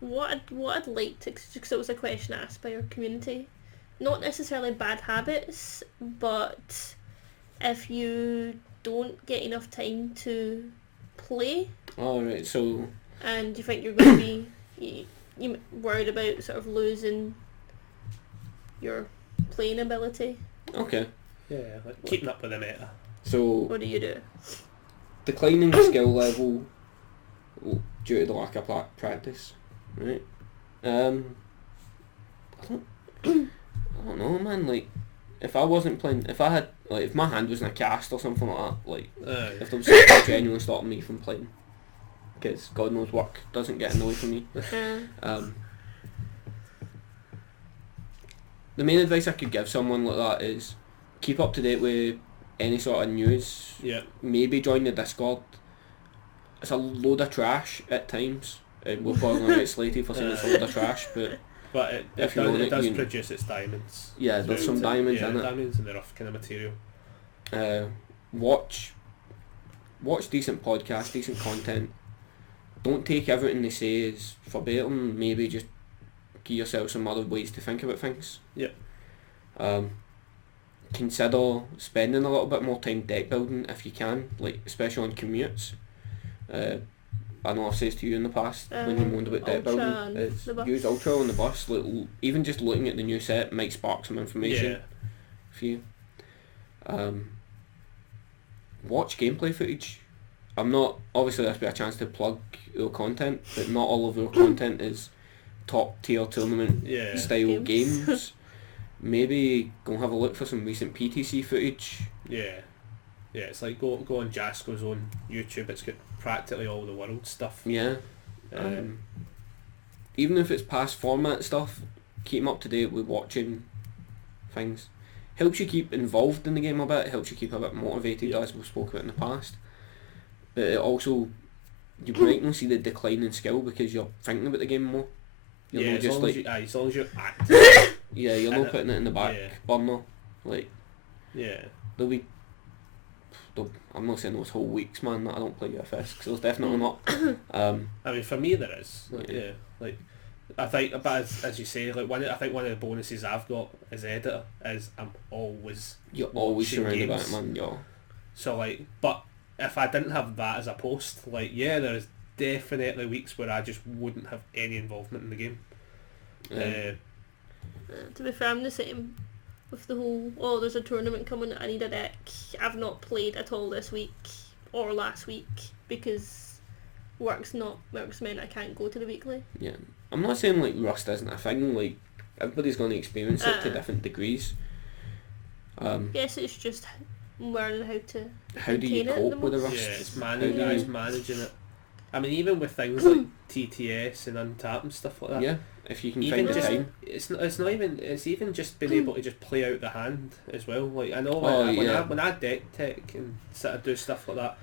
What I'd like to, because it was a question asked by our community, not necessarily bad habits, but if you don't get enough time to play. Oh, right, so... And you think you're going to be you worried about sort of losing your playing ability. Okay. Yeah, like keeping up with the meta. So... What do you do? Declining skill level due to the lack of practice, right? I don't know, man, like, if I wasn't playing, if I had, like, if my hand was in a cast or something like that, like, if there was something genuinely stopping me from playing, because God knows work doesn't get in the way for me. The main advice I could give someone like that is keep up to date with any sort of news. Yeah. Maybe join the Discord. It's a load of trash at times. We're probably going to get slated for saying it's a load of trash, but it does produce its diamonds. Yeah, there's some diamonds in it. Diamonds and the rough kind of material. watch decent podcasts, decent content. Don't take everything they say as verbatim. Maybe just give yourself some other ways to think about things. Yep. Consider spending a little bit more time deck building if you can, like especially on commutes. I know I've said to you in the past when you moaned about deck Ultra on building, is the bus. use Ultra on the bus. Like, even just looking at the new set might spark some information for you. Watch gameplay footage. I'm not, obviously this will be a chance to plug our content, but not all of our content is top tier tournament style games. Maybe go and have a look for some recent PTC footage. Yeah, it's like go on Jasko's own YouTube. It's got practically all the world stuff. Yeah. Even if it's past format stuff, keep 'em up to date with watching things. Helps you keep involved in the game a bit, helps you keep a bit motivated, as we've spoken about in the past. But it also, you might not see the decline in skill because you're thinking about the game more. You're as long as you're active. Yeah, you're not putting it in the back burner. Like, there'll be, I'm not saying those whole weeks, man, that I don't play UFS, because there's definitely not. I mean, for me there is. Like, I think, but as you say, like I think one of the bonuses I've got as editor is You're always surrounded by games. it, man. Yeah. So like, but if I didn't have that as a post, like there's definitely weeks where I just wouldn't have any involvement in the game. To be fair, I'm the same with the whole, there's a tournament coming, I need a deck. I've not played at all this week or last week because work's meant I can't go to the weekly. Yeah. I'm not saying like rust isn't a thing, like everybody's going to experience it to different degrees. Yes, it's just learning how do you cope with the rust? Yeah, it's managing it. I mean, even with things like TTS and Untap and stuff like that. Yeah, if you can even find the just, time. It's even just being able to just play out the hand as well. Like I know when I deck tech and sort of do stuff like that,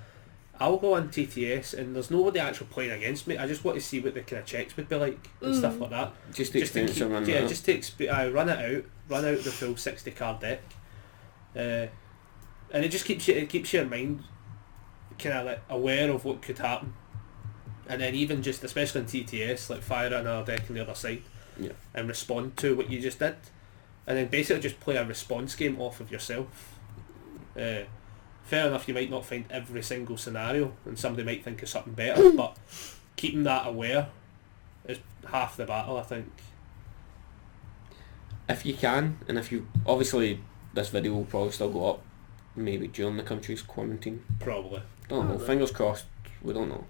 I'll go on TTS and there's nobody actually playing against me. I just want to see what the kind of checks would be like and stuff like that. Just to experience it, run it out. Just to run out the full 60 card deck, and it just keeps your mind kind of like aware of what could happen. And then even just, especially in TTS, like fire another deck on the other side and respond to what you just did. And then basically just play a response game off of yourself. Fair enough, you might not find every single scenario and somebody might think of something better, but keeping that aware is half the battle, I think. If you can, and if you, obviously this video will probably still go up maybe during the country's quarantine. Probably. Don't know, fingers crossed, we don't know.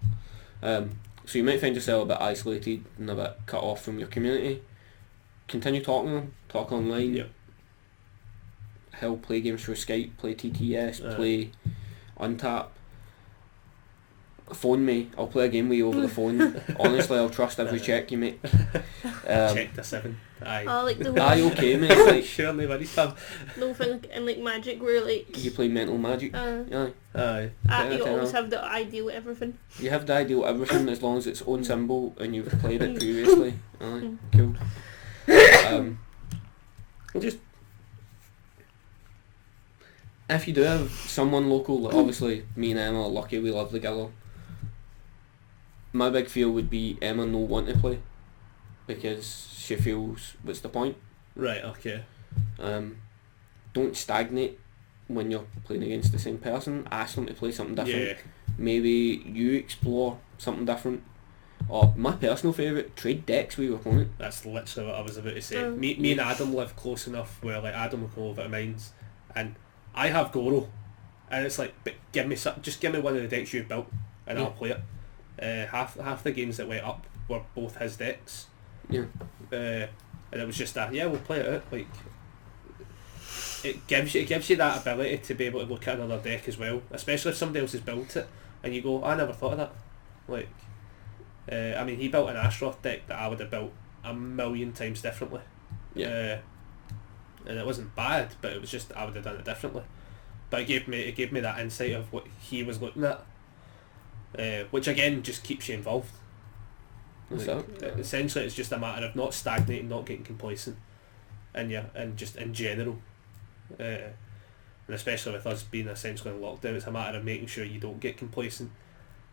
So you might find yourself a bit isolated and a bit cut off from your community. Continue talking to them, talk online. Yep. Hell, play games through Skype, play TTS, play Untap. Phone me, I'll play a game with you over the phone. Honestly, I'll trust every check you make. Check the 7. Aye. Like the whole Aye, okay, mate. Like, surely when he's come. no thing in like Magic where like you play mental magic. Aye. you always have the idea with everything. You have the idea of everything as long as it's own symbol and you've played it previously. Aye, cool. Just if you do have someone local, like obviously me and Emma are lucky, we live together. My big fear would be Emma no want to play because she feels what's the point. Right, okay. Don't stagnate when you're playing against the same person. Ask them to play something different. Yeah. Maybe you explore something different. Or my personal favourite, trade decks with your opponent. That's literally what I was about to say. Me and Adam live close enough where like Adam will come over to mine's and I have Goro and it's like, but give me one of the decks you've built and I'll play it. Half the games that went up were both his decks. Yeah. And it was just that, we'll play it out. Like it gives you that ability to be able to look at another deck as well, especially if somebody else has built it and you go, I never thought of that. Like I mean, he built an Astaroth deck that I would have built a million times differently. Yeah. And it wasn't bad, but it was just I would have done it differently. But it gave me that insight of what he was looking at, which again just keeps you involved. Essentially, it's just a matter of not stagnating, not getting complacent, and just in general. and especially with us being essentially in lockdown, it's a matter of making sure you don't get complacent.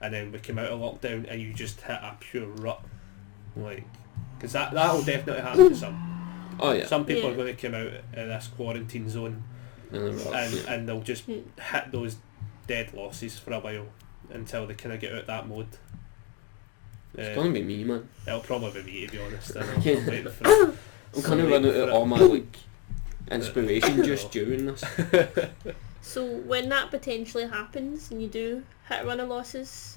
And then we came out of lockdown and you just hit a pure rut, like, because that will definitely happen to some. Oh yeah. Some people Yeah. are going to come out of this quarantine zone And and they'll just hit those dead losses for a while until they kind of get out that mode. it's gonna be me, man. It'll probably be me, to be honest. I'm waiting for it. I'm kind of running out of all my like inspiration just during this. So when that potentially happens and you do hit a run of losses,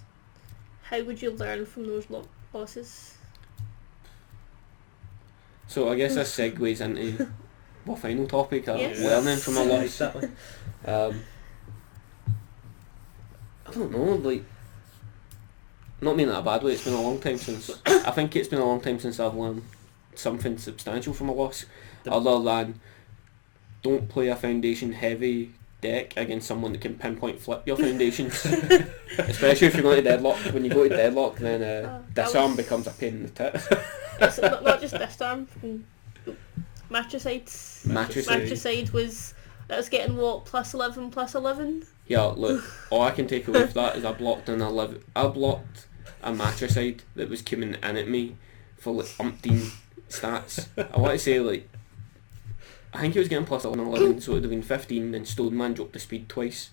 how would you learn from those losses? So I guess this segues into my final topic, Yes. learning from a loss. Exactly. I don't know, like, not meaning that a bad way, it's been a long time since, I think it's been a long time since I've learned something substantial from a loss, other than don't play a foundation heavy deck against someone that can pinpoint flip your foundations. Especially if you're going to deadlock. When you go to deadlock, then disarm becomes a pain in the tits. It's not just disarm. Matricide. Matricide. Matricide was getting what, +11. Yeah, look, all I can take away from that is I blocked a matricide that was coming in at me for like umpteen stats. I want to say like, I think it was getting +11, so it would have been 15, and Stoneman dropped the speed twice.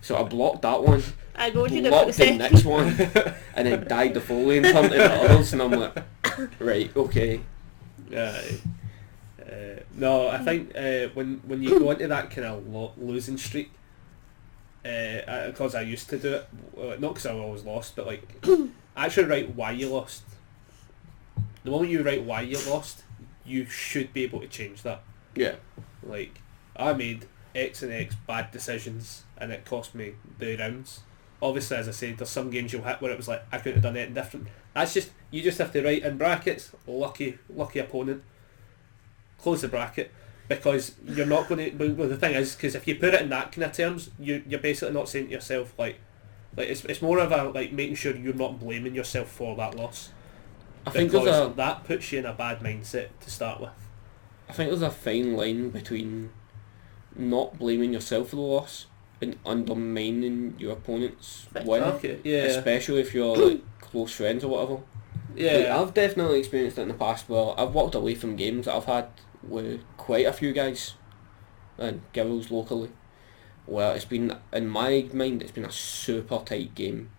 So I blocked that one, I what would you do for blocked the the second? next one, and then died the following turn to the others, and I'm like, right, okay. No, I think when you go into that kind of losing streak, because I used to do it, not because I always lost, but like actually write why you lost. The moment you write why you lost, you should be able to change that. Yeah. Like, I made X and X bad decisions and it cost me the rounds. Obviously, as I said, there's some games you'll hit where it was like, I couldn't have done anything different. That's just, you just have to write in brackets, lucky opponent, close the bracket, because you're not going to, well the thing is, because if you put it in that kind of terms, you're basically not saying to yourself, like it's more of a, like, making sure you're not blaming yourself for that loss. I think Because that puts you in a bad mindset to start with. I think there's a fine line between not blaming yourself for the loss and undermining your opponent's win. Okay, yeah. Especially if you're like close friends or whatever. Yeah. Like, I've definitely experienced it in the past where I've walked away from games that I've had with quite a few guys and girls locally, where it's been, in my mind, it's been a super tight game,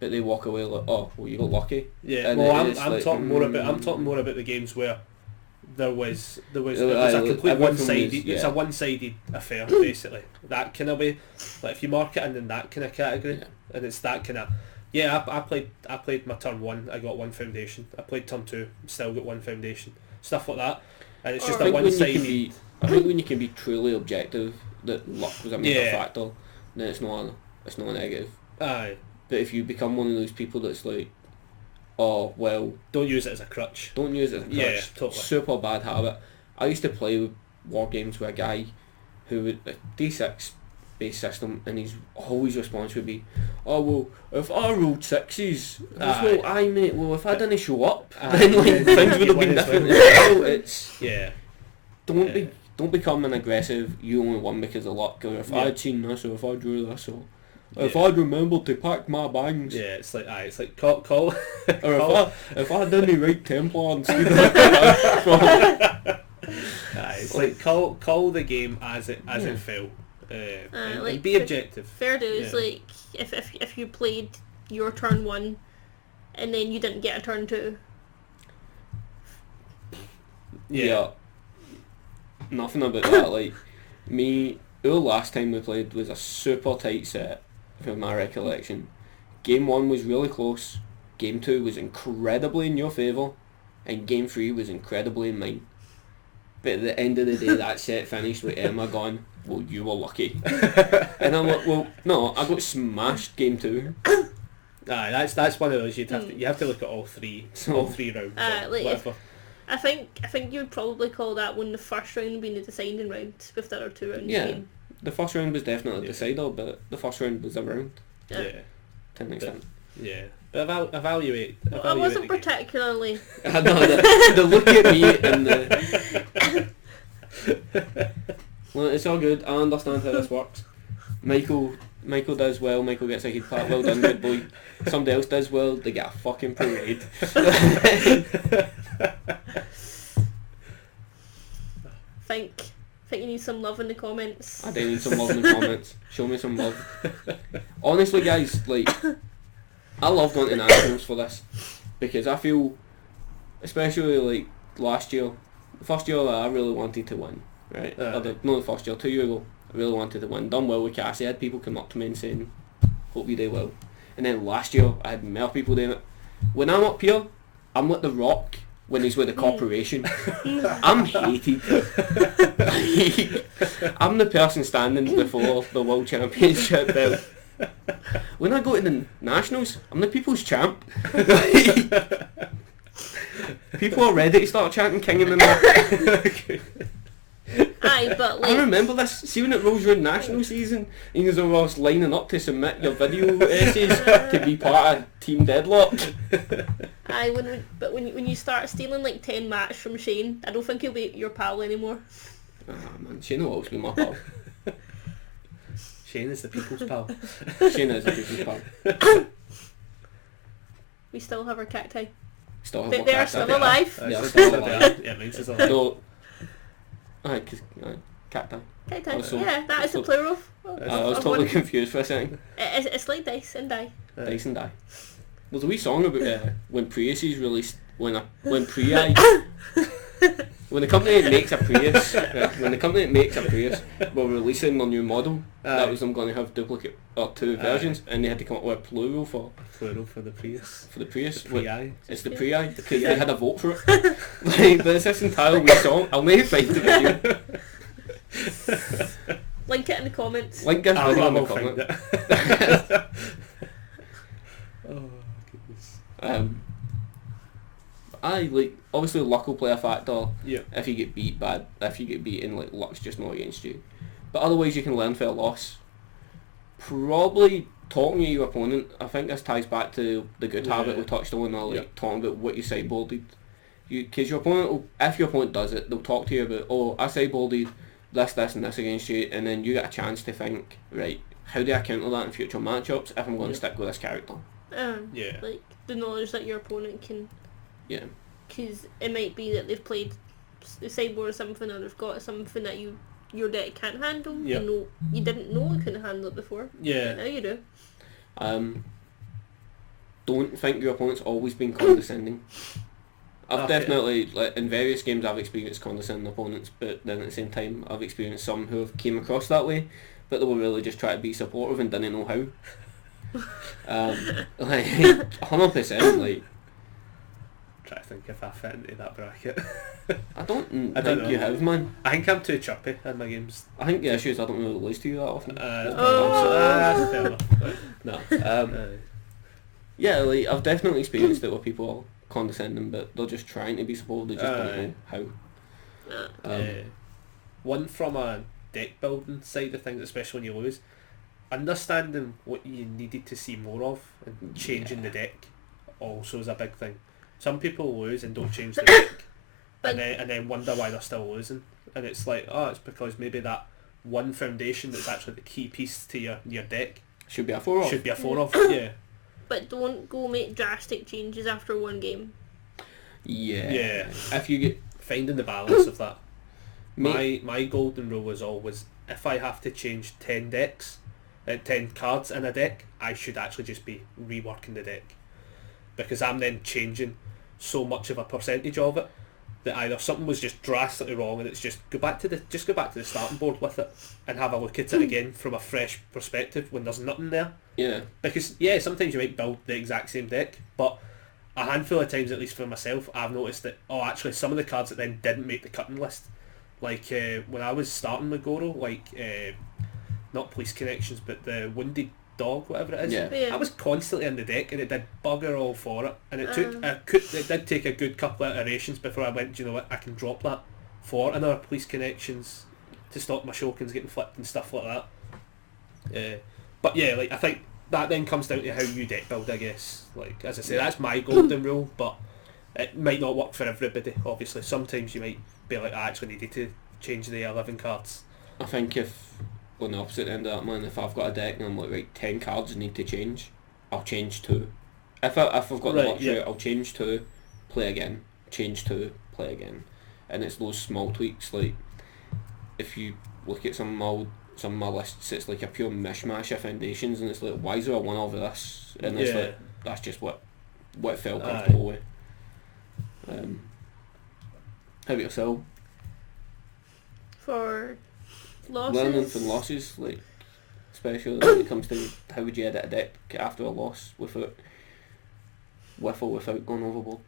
but they walk away like, oh, well, you got lucky. Yeah, And well, it's I'm like, talking more about the games where there was a Like, complete everything one-sided. was- It's yeah. a one-sided affair, basically. That kind of way. Like, if you mark it in that kind of category, Yeah. and it's that kind of. Yeah, I played my turn 1. I got 1 foundation. I played turn 2. Still got 1 foundation. Stuff like that, and it's just I a think when you one-sided. can be, I think when you can be truly objective, that luck was a major Yeah. factor, then it's not a negative. Aye, But if you become one of those people that's like, oh well, don't use it as a crutch. don't use it as a crutch. Yeah, totally. Super bad habit. I used to play with war games with a guy who would, a D6 based system, and his always response would be, oh well, if I rolled 6s, well, aye mate, well if I didn't show up, then like things would have been different as well. It's, Yeah. don't become an aggressive, you only won because of luck, or if I'd seen this, or if I drew this, or if I'd remembered to pack my bangs. Yeah, it's like call. Or if I didn't write Templar instead of It's like call the game as it fell, and like, be objective. Fair dues, Yeah. like if you played your turn 1 and then you didn't get a turn 2. Yeah. Nothing about that. Like, our last time we played was a super tight set, from my recollection. Game 1 was really close, Game 2 was incredibly in your favour, and Game 3 was incredibly in mine. But at the end of the day, that set finished with Emma going, well, you were lucky. And I'm like, well, no, I got smashed Game 2. Aye, that's one of those you have to look at all three rounds. Or Like, whatever. I think you would probably call that one the first round being the deciding round, if there are 2 rounds Yeah. game. The first round was definitely the decider, but the first round was a round, Yeah. Yeah, to an extent. yeah. But evaluate. I wasn't the game. particularly. I know, the look at me and the... Well, it's all good. I understand how this works. Michael does well. Michael gets a heat part. Well done, good boy. Somebody else does well. They get a fucking parade. Think you need some love in the comments. I do need some love in the comments. Show me some love. Honestly, guys, like, I love going to nationals for this because I feel, especially like last year, the first year that I really wanted to win, right? Not the first year, 2 years ago, I really wanted to win. Done well with Cassie. I had people come up to me and saying, "Hope you do well." And then last year, I had more people doing it. When I'm up here, I'm like The Rock when he's with the corporation. I'm hated. I'm the person standing before the World Championship belt. When I go to the Nationals, I'm the people's champ. People are ready to start chanting King in the North. Aye, but like... I remember this. See when it rolls around national season, and you're almost lining up to submit your video essays to be part of Team Deadlock. Aye, when you start stealing like 10 matches from Shane, I don't think he'll be your pal anymore. Ah man, Shane will always be my pal. Shane is the people's pal. Shane is the people's pal. We still have our cacti. Still have They are still alive. Yeah, still alive. Yeah, mine's still alive. No. Aye, cacti. Cacti, Also- yeah, that is the also- plural. I was totally confused for a second. It's like dice and die. Dice and die. There's a wee song about when Prius is released. When the company makes a Prius, when the company makes a Prius, were releasing their new model. That was them going to have duplicate or two versions, and they had to come up with a plural for the Prius. the Prius. Pri. It's the Pri because they had a vote for it. Like there's this entire wee song. I'll maybe find it for you. Link it in the comments. Link this video in the I'll find comment. it. Oh goodness. I like obviously luck will play a factor. Yeah. If you get beaten, like luck's just not against you. But otherwise you can learn for a loss. Probably talking to your opponent. I think this ties back to the good habit we touched on, talking about what you sideboarded. Because your opponent will, if your opponent does it, they'll talk to you about, oh, I sideboarded this and this against you, and then you get a chance to think, right, how do I counter that in future matchups if I'm going to stick with this character? Like the knowledge that your opponent can. Yeah. Because it might be that they've played the sideboard or something, or they've got something that your deck can't handle. Yeah. You didn't know it couldn't handle it before. Yeah. Now you do. Don't think your opponent's always been condescending. I've Okay. definitely, like, in various games I've experienced condescending opponents, but then at the same time I've experienced some who have came across that way, but they were really just trying to be supportive and didn't know how. Like 100%. Like Try to think if I fit into that bracket. I don't I don't think you know. have, man. I think I'm too chirpy in my games. I think the issue is I don't really lose to you that often. That's fair enough. No. Aye. Yeah, like I've definitely experienced it where people are condescending, but they're just trying to be supportive. They just don't know how. One from a deck building side of things, especially when you lose, understanding what you needed to see more of and changing the deck also is a big thing. Some people lose and don't change the deck, and then wonder why they're still losing. And it's like, oh, it's because maybe that one foundation that's actually the key piece to your deck Should be a 4-off. should be a 4-off. Yeah. But don't go make drastic changes after one game. Yeah. If you get Finding the balance of that. Ma- My golden rule is always, if I have to change 10 cards in a deck, I should actually just be reworking the deck, because I'm then changing so much of a percentage of it that either something was just drastically wrong and it's just go back to the starting board with it and have a look at it again from a fresh perspective when there's nothing there. yeah. Because sometimes you might build the exact same deck, but a handful of times, at least for myself, I've noticed that actually some of the cards that then didn't make the cutting list, like when I was starting with Goro, like not Police Connections but the Wounded Dog, whatever it is. Yeah. I was constantly in the deck and it did bugger all for it, and it did take a good couple of iterations before I went, do you know what, I can drop that for another Police Connections to stop my Shokens getting flipped and stuff like that. But yeah, like I think that then comes down to how you deck build, I guess. Like as I say, that's my golden rule, but it might not work for everybody. Obviously, sometimes you might be like, I actually needed to change the 11 cards, I think if, on the opposite end of that, man, if I've got a deck and I'm like, right, 10 cards need to change, I'll change 2. If I've got the luxury, I'll change 2, play again, change 2, play again. And it's those small tweaks, like, if you look at some of my lists, it's like a pure mishmash of foundations, and it's like, why is there a 1 over this? And it's like, that's just what it felt comfortable with. How about yourself? For losses? Learning from losses, like, especially when it comes to how would you edit a deck after a loss without going overboard?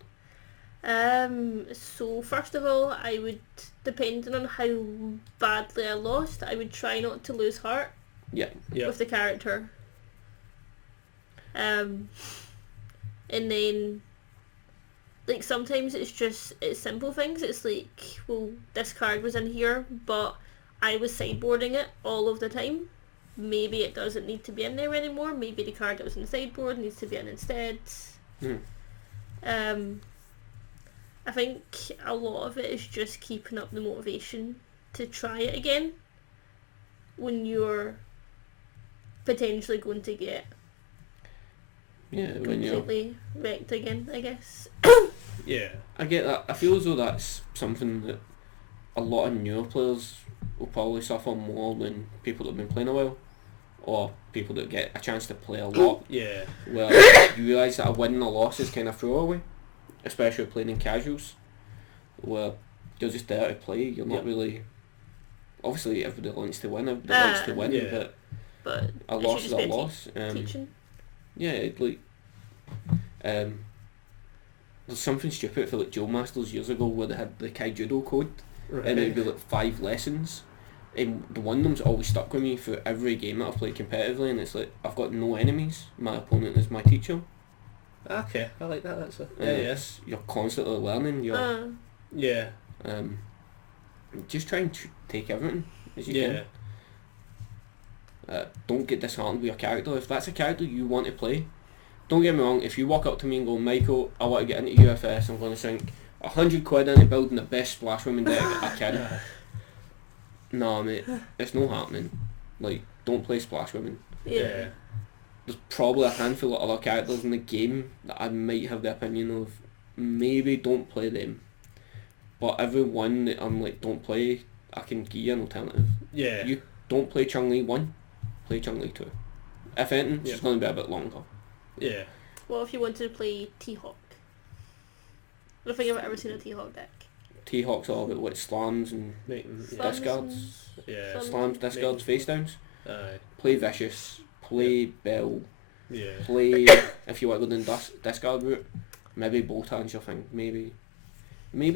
So first of all, I would, depending on how badly I lost, I would try not to lose heart with the character. And then, like, sometimes it's simple things. It's like, well, this card was in here, but I was sideboarding it all of the time. Maybe it doesn't need to be in there anymore. Maybe the card that was in the sideboard needs to be in instead. I think a lot of it is just keeping up the motivation to try it again when you're potentially going to get completely wrecked again, I guess. Yeah. I get that. I feel as though that's something that a lot of newer players will probably suffer more than people that have been playing a while, or people that get a chance to play a lot. Yeah. Well, you realise that a win or loss is kind of throwaway, especially playing in casuals, where you're just there to play. You're not really. Obviously, everybody wants to win. Everybody likes to win, but a loss is a loss. Teaching. Yeah, like, there's something stupid for like Duel Masters years ago where they had the Kaijudo code, and it'd be like 5 lessons, and the one of them's always stuck with me for every game that I've played competitively, and it's like, I've got no enemies, my opponent is my teacher. Okay, I like that. That's Yes, you're constantly learning. You're just try and take everything as you can. Don't get disheartened with your character. If that's a character you want to play, don't get me wrong, if you walk up to me and go, Michael, I want to get into UFS, I'm going to sink £100 into building the best Splash Women deck I can. No, mate, it's not happening. Like, don't play Splash Women. Yeah. There's probably a handful of other characters in the game that I might have the opinion of. Maybe don't play them. But every one that I'm like, don't play, I can give you an alternative. Yeah. You don't play Chun-Li 1, play Chun-Li 2. If anything, it's going to be a bit longer. Yeah. What if you wanted to play T-Hawk? I don't think I've ever seen a T-Hawk deck. T-Hawk's all about what, slams and discards. Yeah. Slams, discards, face downs. Aye. Play Vicious, play Bell, Yeah. play, if you want to go down discard route, maybe Boltan's your thing. Maybe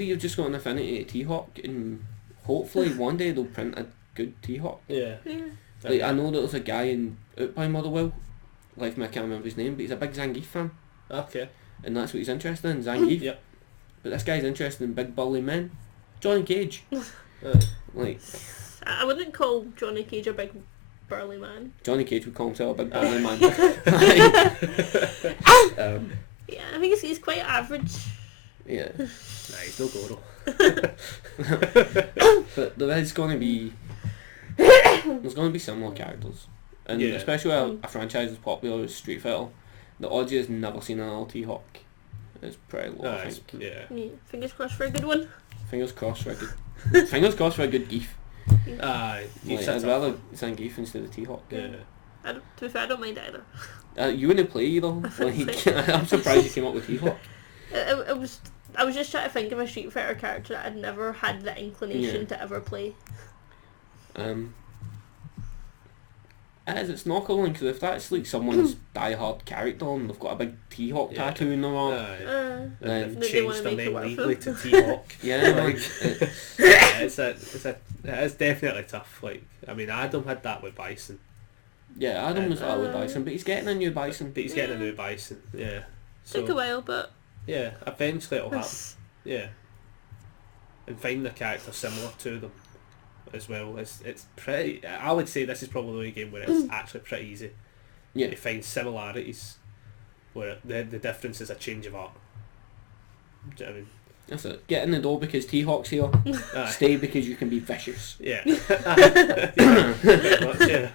you've just got an affinity to T-Hawk, and hopefully one day they'll print a good T-Hawk. Yeah. Like, I know that there's a guy out by Motherwell, I can't remember his name, but he's a big Zangief fan. Okay. And that's what he's interested in, Zangief. Yep. But this guy's interested in big burly men. Johnny Cage. Like, I wouldn't call Johnny Cage a big burly man. Johnny Cage would call himself a big burly man. Yeah, I think he's quite average. Yeah. Nah, he's no Goro. But there's going to be similar characters. And especially a franchise as popular as Street Fighter, the odds has never seen an LT Hawk. It's pretty low, I think. Yeah. Fingers crossed for a good one. Fingers crossed for a good Geef. Aye. Like, I'd rather Zangief instead of T-Hawk. Yeah. To be fair, I don't mind either. You wouldn't play either. Like, I'm surprised you came up with T-Hawk. I was just trying to think of a Street Fighter character that I'd never had the inclination to ever play. It's not cool, because if that's like someone's die-hard character and they've got a big T-Hawk tattoo in their arm, then they've they changed wanna their make it name work for legally them. to T-Hawk. It's definitely tough. Like, I mean, Adam had that with Bison. Yeah, Adam was that with Bison, but he's getting a new Bison. But he's getting a new Bison, yeah. Took a while, but... Yeah, eventually it'll happen. Yeah. And find the character similar to them as well. It's pretty... I would say this is probably a game where it's actually pretty easy. Yeah. You find similarities where the difference is a change of art. Do you know what I mean? That's it. Get in the door because T-Hawk's here. Aye. Stay because you can be vicious. Yeah. Yeah. Pretty much, yeah.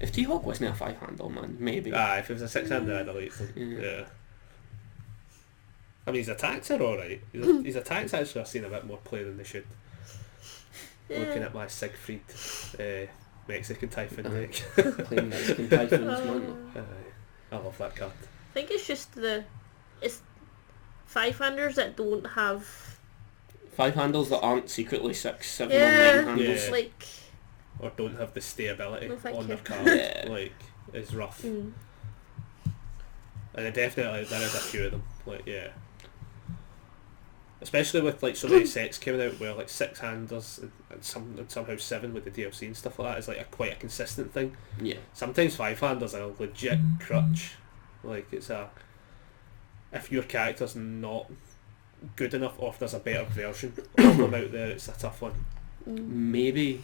If T-Hawk wasn't a 5-handle, man, maybe. Aye, if it was a 6-hander, I'd have liked him. Yeah. Yeah. I mean, his attacks are alright. His attacks actually are seeing a bit more play than they should. Looking at my Siegfried Mexican Typhoon deck. Playing Mexican Typhoons, man. I love that card. I think it's just it's 5-handers that don't have 5-handles that aren't secretly 6, 7 or yeah, 9 handles. Yeah. like Or don't have the stayability No, thank on their you. card. Yeah. Like, is rough. mm, And definitely there is a few of them. Like, yeah. Especially with like so many sets coming out where like 6-handers and somehow 7 with the DLC and stuff like that is like quite a consistent thing. Yeah. Sometimes 5-handers are a legit crutch. Like it's if your character's not good enough or if there's a better version of them out there, it's a tough one. Maybe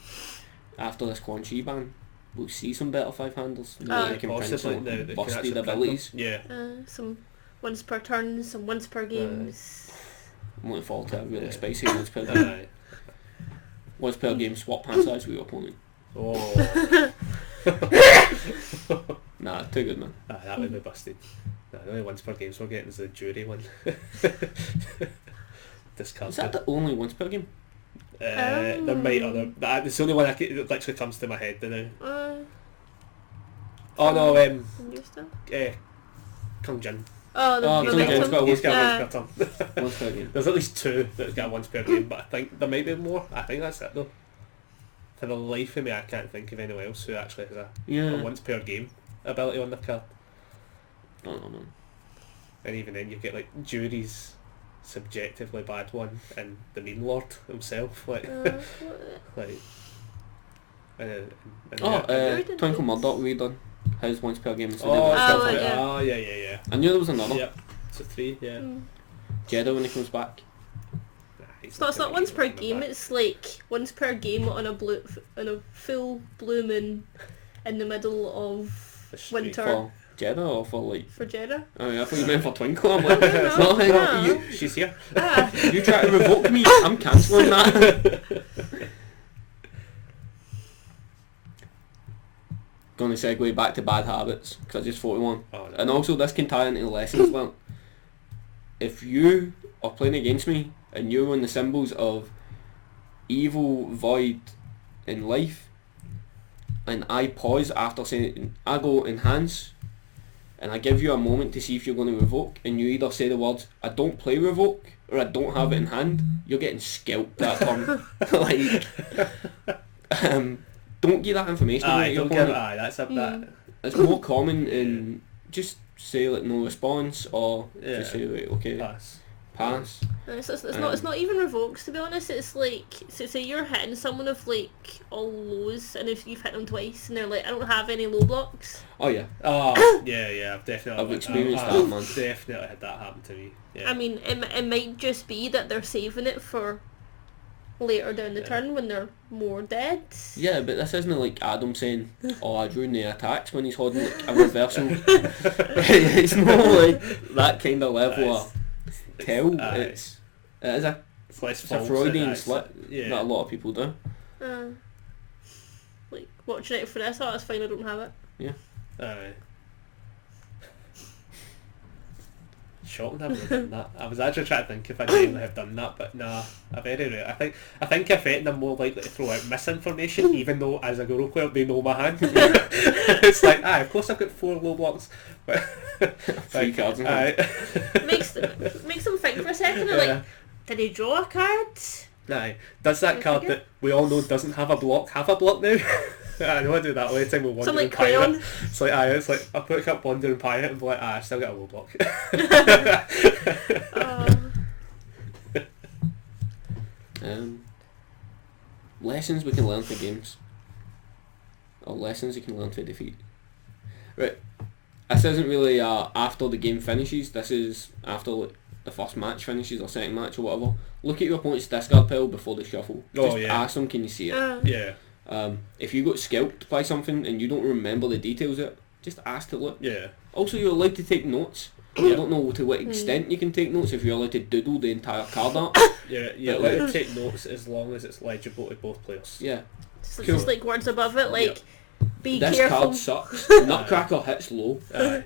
after this Quan Chi ban, we'll see some better 5-handles. Aye, They can print Possibly some now they can busted actually print them. abilities. Yeah. some once per turn, some once per games. I'm looking forward to a really Yeah. spicy once per game. Aye. Once per game, swap hand size with your opponent. Oh. Nah, too good, man. Aye, that would be busted. Nah, the only once per games we're getting is the jury one. Discard. Is that the only once per game? There might other. It's the only one that literally comes to my head now. Oh no, New stuff. Kung Jin. Oh, the Oh, the Kung Jin's victim. got He's got Yeah. one per turn. Once per game. There's at least 2 that's got once per game, but I think there might be more. I think that's it though. For the life of me, I can't think of anyone else who actually has a Yeah. once per game ability on their card. I don't know, man. And even then, you get like Jury's subjectively bad one, and the Mean Lord himself, like, like. And Twinkle Murdoch redone his once per game. So they Oh, did stuff stuff like like yeah. that. Oh, yeah. I knew there was another. Yep. So 3, yeah. Jeddah when he comes back. Nah, he's It's not gonna once get per him game. back. It's like once per game on a full blue moon in the middle of The street. winter For Jeddah or for like... for Jeddah. Oh yeah, I thought you meant for Twinkle. I'm like, No, it's not hang no. on. You, She's here. Ah, you try to revoke me, I'm cancelling that. Gonna segue back to bad habits, because I just thought of one. Oh, no. And also this can tie into the lessons learned. If you are playing against me and you're on the symbols of evil, void, and life, and I pause after saying, I go enhance, and I give you a moment to see if you're going to revoke, and you either say the words, I don't play revoke, or I don't have it in hand, you're getting scalped that turn. Like, don't give that information away Aye, to your don't give it. opponent. Aye, that's a that. It's more common in just say like no response, or Yeah. just say right, okay, Pass. pass. it's not even revokes, to be honest. It's like so you're hitting someone with like all lows, and if you've hit them twice and they're like, I don't have any low blocks. Oh yeah, Oh, yeah, I've definitely. I've experienced I've that, man. Definitely had that happen to me. Yeah. I mean, it might just be that they're saving it for later down the Yeah. turn when they're more dead. yeah, but this isn't like Adam saying, oh, I ruined the attacks when he's holding like a reversal. It's more like that kind of level of tell. Aye. It is a It's less it's a false, Freudian aye, slip yeah. that a lot of people do. Like watching out for this. Oh, it's fine. I don't have it. Aye. Shocking I've never done that. I was actually trying to think if I genuinely have done that, but nah, I very rare. I think if anything, I'm more likely to throw out misinformation, even though as a Guru player they know my hand. It's like, aye, of course I've got 4 low blocks, but 3 cards in hand. aye. makes them think for a second. They're like, did he draw a card? Aye. Does that I card forget. that we all know doesn't have a block have a block now? I know I do that all the time with Some Wandering like Pirate. crayon. It's like, it's like I put up Wandering Pirate and be like, I still got a low block. Lessons we can learn for games, or lessons you can learn for defeat. Right, this isn't really after the game finishes. This is after like, the first match finishes or second match or whatever. Look at your opponent's discard pile before the shuffle. Oh, Just yeah. ask them, can you see it? Yeah. If you got scalped by something and you don't remember the details of it, just ask to look. Yeah. Also, you're allowed to take notes. I don't know to what extent you can take notes if you're allowed to doodle the entire card art. Yeah, But, let like- it take notes as long as it's legible to both players. Yeah. So Cool. just like words above it, like be This careful. card sucks. Nutcracker hits low. Aye.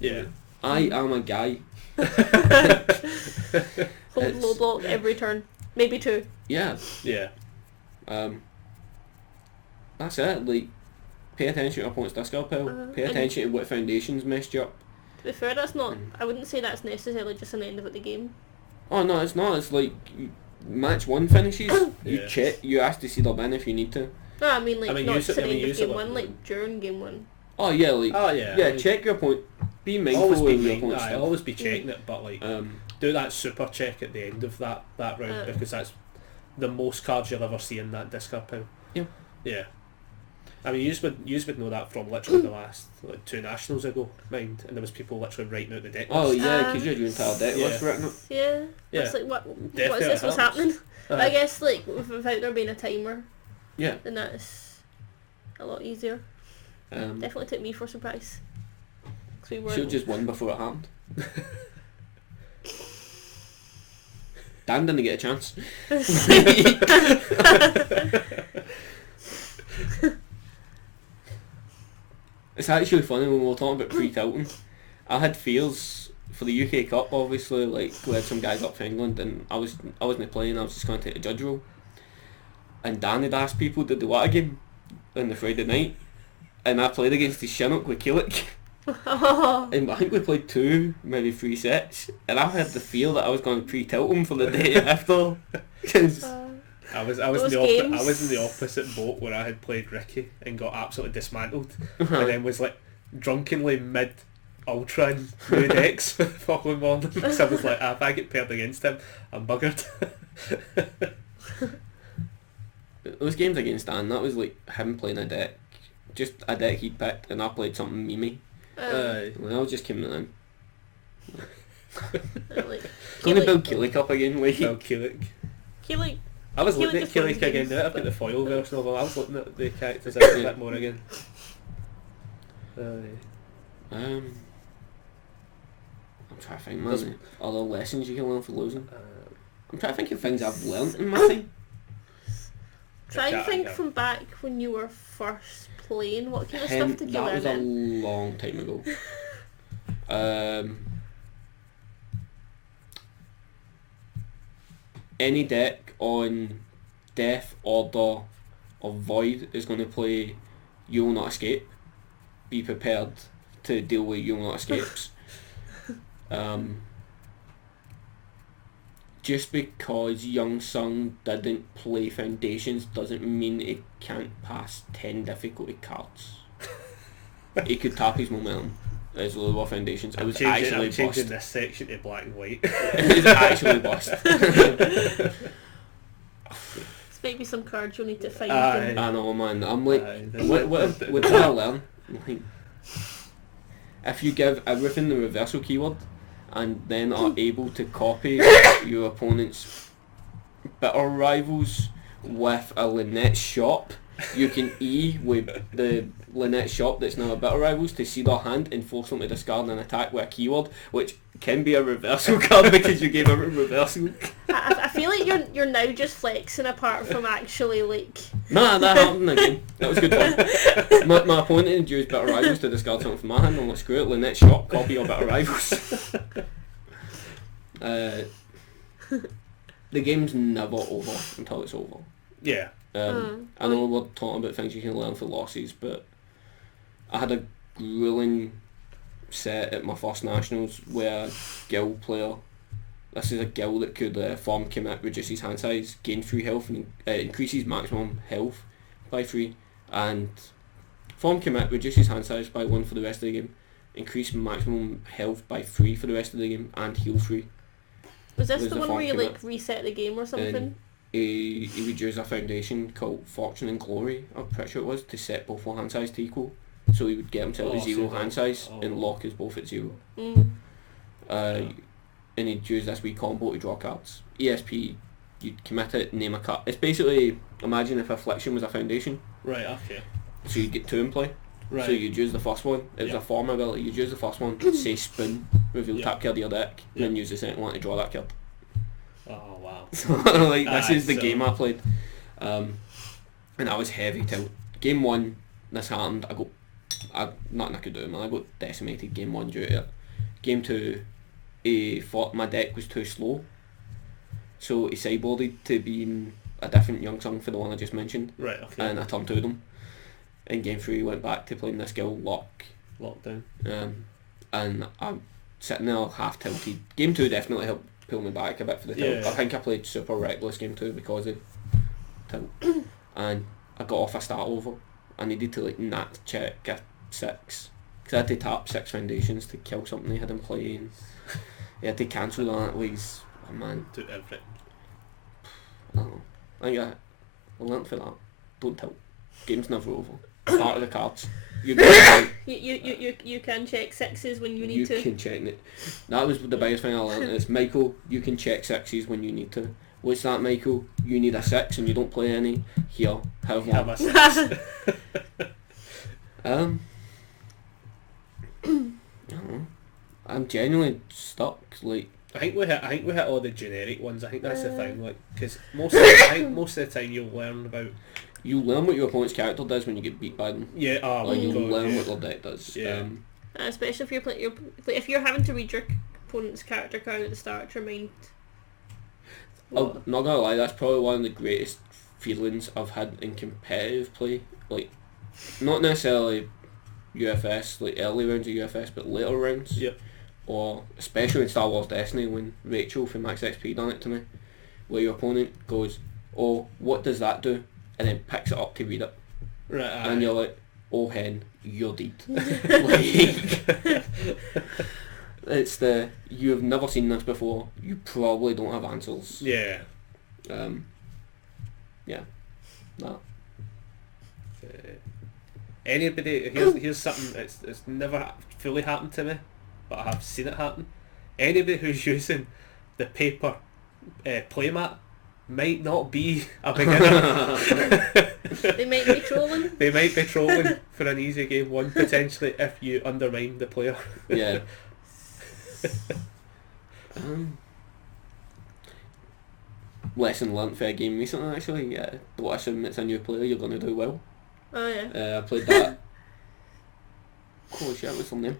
Yeah. I am a guy. Hold It's- low block every turn, maybe 2. Yeah. Yeah. That's it. Like, pay attention to your opponent's discard pile. Pay and- attention to what foundations messed you up. To be fair, that's not. I wouldn't say that's necessarily just an end of the game. Oh no, it's not. It's like match 1 finishes. You Yeah. check. You ask to see the bin if you need to. No, I mean like I mean, not use just it- at I the mean, end of use it game like- 1, like during game 1. Oh yeah, like Oh yeah. yeah. like, Check your opponent. Be mindful always of be your mind- opponent's aye, stuff. always be checking it, but like do that super check at the end of that round because that's the most cards you'll ever see in that discard pile. Yeah. Yeah. I mean, you would know that from literally the last 2 nationals ago, mind, and there was people literally writing out the deck Oh list. yeah, because you had your entire deck Yeah. list written up. Yeah. Yeah. It's like what is Definitely this? What's helps. happening? But I Aye. guess like without there being a timer, Yeah. then that's a lot easier. Definitely took me for surprise. 'Cause we Should have weren't. just won before it happened. Dan didn't get a chance. It's actually funny when we were talking about pre-tilting. I had fears for the UK Cup, obviously, like we had some guys up for England, and I wasn't playing. I was just going to take a judge role. And Dan had asked people, did they want a game on the Friday night? And I played against the Chinook with Keelik. And I think we played 2, maybe 3 sets, and I had the fear that I was going to pre-tilt him for the day after. 'Cause- I was Those in games. I was in the opposite boat where I had played Ricky and got absolutely dismantled, and then was like drunkenly mid ultra and new decks the following morning. So I was like, if I get paired against him, I'm buggered. those games against Dan, that was like him playing a deck, just a deck he'd picked, and I played something memey. And I was just coming in. like, Going to Keelik, build Keelik up again, like. Well, Keelik. Now I was Keelik looking at just wins Keelik again games, now. I've got but- the foil version of him. I was looking at the characters out a bit more again. I'm trying to think, man. There's- Other lessons you can learn for losing. Uh, I'm trying to think of things I've learnt in my time. Try and Yeah, think yeah. from back when you were first playing. What kind of Him, stuff did you that learn was a then? long time ago. Any deck on Death, Order, or Void is going to play You Will Not Escape. Be prepared to deal with You Will Not Escapes. Just because Young Sung didn't play Foundations doesn't mean he can't pass 10 difficulty cards. He could tap his momentum as lower Foundations. It was actually I'm changing bust. this section to black and white. It was actually bust. There's maybe some cards you'll need to find. Aye. I know, man. I'm like, Aye, what did I learn? Like, if you give everything the reversal keyword and then are able to copy your opponent's bitter rivals with a Lynette shop, you can E with the Lynette shop that's now a bitter rivals to see their hand and force them to discard an attack with a keyword, which can be a reversal card because you gave them a reversal. I feel like you're now just flexing apart from actually like. Nah, that happened again. That was good fun. My opponent had used Bitter Rivals to discard something from my hand. I'm like, screw it, Lynette shop, copy your Bitter Rivals. The game's never over until it's over. Yeah. I know we're talking about things you can learn for losses, but I had a grueling set at my first nationals where a guild player, this is a guild that could form commit, reduces hand size, gain 3 health, and increases maximum health by 3, and form commit reduces hand size by 1 for the rest of the game, increase maximum health by 3 for the rest of the game, and heal 3. Was this There's the a one form where you commit. like reset the game or something? And he would use a foundation called Fortune and Glory, I'm pretty sure it was, to set both their hand size to equal. So he would get himself to Oh, 0 so hand that- size oh. and lock us both at 0. Mm. And he'd use this wee combo to draw cards. ESP, you'd commit it, name a card. It's basically, imagine if Affliction was a foundation, Right, okay. so you'd get 2 in play. Right. So you'd use the first one. It was a form ability. You'd use the first one, say spoon, reveal tap card of your deck, and then use the second one to draw that card. Oh wow. So like this is the game I played, and I was heavy till game one. This happened. Nothing I could do, man. I got decimated game one due to it. Game two, he thought my deck was too slow, so he sideboarded to being a different young song for the one I just mentioned. Right. Okay. And I turned to them. In game three, went back to playing this guild Lockdown. and I'm sitting there half tilted. Game two definitely helped pull me back a bit for the tilt. Yeah. I think I played super reckless game two because of tilt, and I got off a start over. I needed to like nat check a 6 because I had to tap 6 foundations to kill something he had in play, and he had to cancel that. Was oh man, Do everything. I don't know. I think I learnt for that. Don't tilt. Game's never over. Part of the cards. You can check 6s when you need you to. can check it. That was the biggest thing I learned is, Michael, you can check 6s when you need to. What's that, Michael? You need a 6 and you don't play any. Here, have Have one. a 6. I don't know. I'm genuinely stuck. Like, I think we hit all the generic ones. I think that's the thing. Like, because most of the time you'll learn about. you learn what your opponent's character does when you get beat by them. Yeah. Oh Like, my you God, learn yeah. what their deck does. Yeah. Especially if you're playing, if you're having to read your opponent's character card at the start to remind. I'm not gonna lie, that's probably one of the greatest feelings I've had in competitive play. Like, not necessarily UFS, like early rounds of UFS, but later rounds. Yep. Or especially in Star Wars Destiny when Rachel from Max XP done it to me, where your opponent goes, "Oh, what does that do?" and then picks it up to read it, Right. and you're like, "Oh hen, you're dead." Like, it's the you've never seen this before. You probably don't have answers. Yeah. Yeah. That. Anybody here's something it's never fully happened to me, but I have seen it happen. Anybody who's using the paper playmat might not be a beginner. They might be trolling. They might be trolling for an easy game one potentially if you undermine the player. Yeah. Lesson learnt for a game recently actually. Don't assume it's a new player you're going to do well. Oh yeah. I played that. Holy shit, what's their name?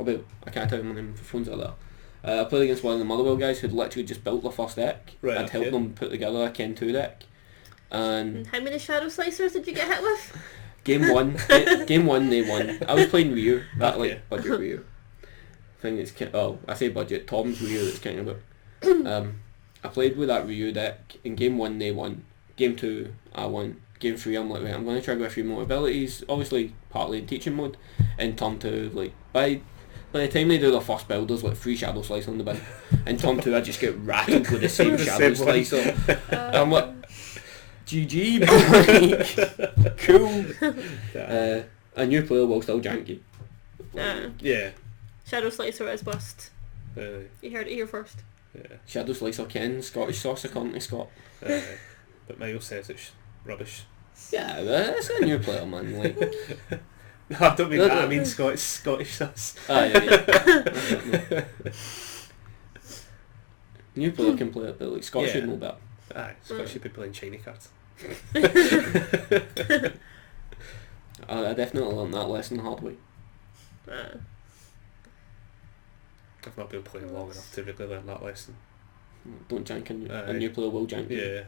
I can't tell you my name, the phone's out there. I played against one of the Motherwell guys who'd literally just built their first deck. Right, I'd helped them put together a Ken 2 deck. And And how many shadow slicers did you get hit with? game one, they won. I was playing Ryu, that like budget Ryu. Thing is, I say budget, Tom's Ryu that's kind of it. I played with that Ryu deck. In game one they won. Game two I won. Game three I'm like, right, I'm going to try to go a few more abilities, obviously partly in teaching mode. In turn two, like by the time they do their first build there's like 3 Shadow Slicer on the bin. In turn two I just get rattled with the same The Shadow same one. Slicer. I'm like, GG, like, cool. A new player will still jank you. Yeah. Shadow slicer is bust. Uh, You heard it here first. yeah. Shadow Slicer Ken, Scottish sauce according to Scott. But Miles says it's rubbish. Yeah, that's a new player, man. Like, No, I don't mean that. I mean Scottish sauce. yeah. New player can play it, but like Scottish should know better. Aye, Scottish should be playing shiny cards. I definitely learned that lesson the hard way. I've not been playing long enough to really learn that lesson. Don't jank a new player will jank you.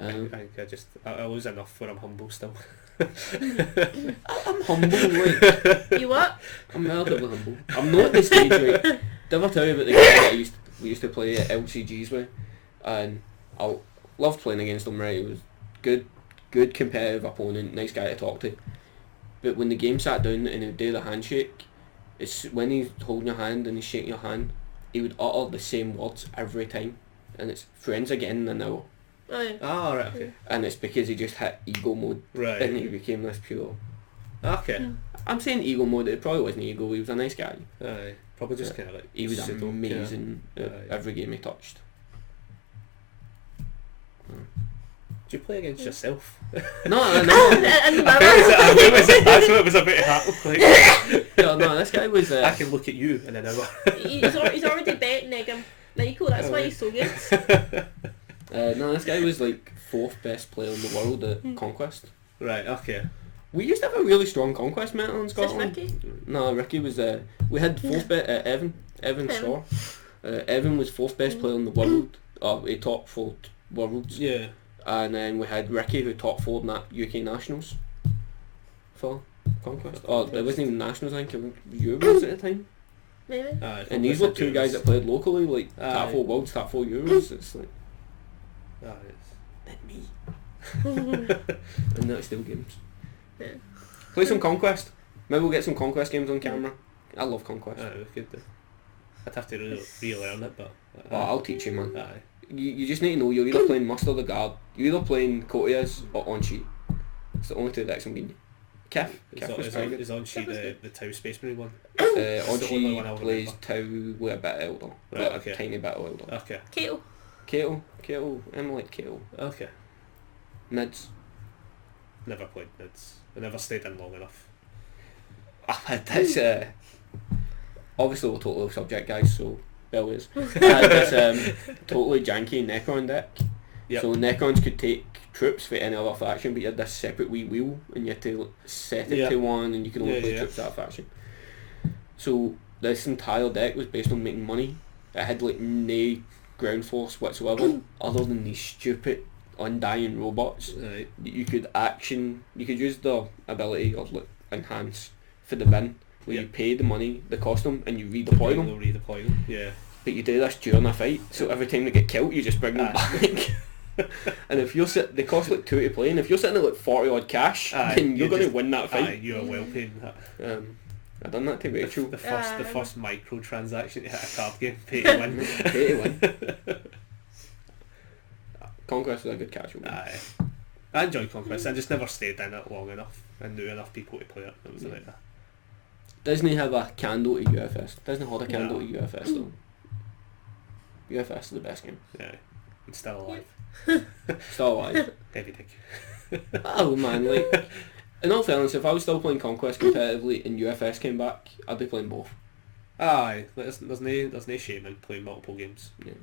Yeah. I lose enough when I'm humble still. I'm humble, like, You what? I'm relatively humble. I'm not at the stage, right? Did I ever tell you about the guy that we used to play at LCGs with? And I loved playing against him, right? It was good competitive opponent, nice guy to talk to. But when the game sat down and he would do the handshake, it's when he's holding your hand and he's shaking your hand, he would utter the same words every time. And it's friends again in an hour. Oh yeah. Oh, right, okay. And it's because he just hit ego mode. Right. And he became this pure... Okay. I'm saying ego mode, it probably wasn't ego, he was a nice guy. Aye. Probably just kind of like... He was pseudo, amazing yeah. at every game he touched. Do you play against yourself? No. And That's what it was about to happen. Like, Yeah, no, this guy was... I can look at you in an hour. he's already betting Michael, that's why he's so good. no, this guy was like 4th best player in the world at Conquest. Right, okay. We used to have a really strong Conquest metal in Is this Scotland. Ricky? No, Ricky was... we had 4th best... Evan Shaw. Evan was 4th best player in the world. He top 4 worlds. Yeah. And then we had Ricky, who top 4 in that UK Nationals for Conquest. It wasn't even Nationals, I think it was Euros at the time. Maybe. And these were 2 guys that played locally, like top 4 worlds, top 4 Euros. It's like... Not me. And that's still games. Yeah. Play some Conquest. Maybe we'll get some Conquest games on camera. I love Conquest. We could do. I'd have to relearn it, but... I'll teach you, man. Aye. You just need to know you're either playing Muster the Guard, you're either playing Cotias or On Sheet. It's the only 2 decks I'm giving you. Kef was very good. Is On Sheet the Tau Space Marine one? On the only one I'll Sheet plays remember. Tau with a bit elder. Right, But okay. a tiny bit elder. Okay. Kato. Emulate Kato. Okay. Mids. Never played Mids. I never stayed in long enough. That's obviously we're totally off subject, guys, so bear with us. I had this totally janky Necron deck. Yep. So Necrons could take troops for any other faction, but you had this separate wee wheel and you had to set it to one and you could only play troops that faction. So this entire deck was based on making money. It had like no ground force whatsoever other than these stupid undying robots. Right. You could use the ability of like enhance for the bin where you pay the money, the costume, and you redeploy them. Redeploy them, yeah. But you do this during a fight, so every time they get killed you just bring them back. And if you're they cost like 2 to play, and if you're sitting at like 40 odd cash, then you're going to win that fight. You are well paid in that. I done that to Rachel. The first micro transaction to hit a card game, pay to win. Pay to win. Conquest was a good casual game. Aye. I enjoyed Conquest, I just never stayed in it long enough and knew enough people to play it. It was like that. Disney have a candle to UFS. Disney hold a candle to UFS though. UFS is the best game. Yeah. It's still alive. Still alive. Heavy dick. Oh man, like in all fairness, if I was still playing Conquest competitively and UFS came back, I'd be playing both. Aye. There's no shame in playing multiple games. Yeah.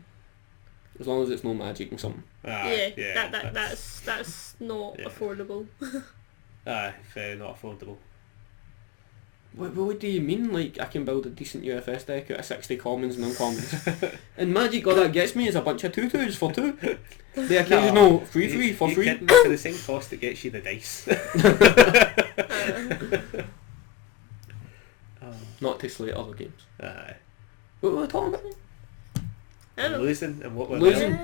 As long as it's no magic and something. Aye, That's not affordable. Aye, very not affordable. What do you mean? Like, I can build a decent UFS deck out of 60 commons and uncommons. And magic, all that gets me is a bunch of 2/2s for 2. The occasional 3/3 for 3. For the same cost it gets you the dice. Not to slate other games. Aye. What were we talking about? I don't know. Losing and what we're Losing.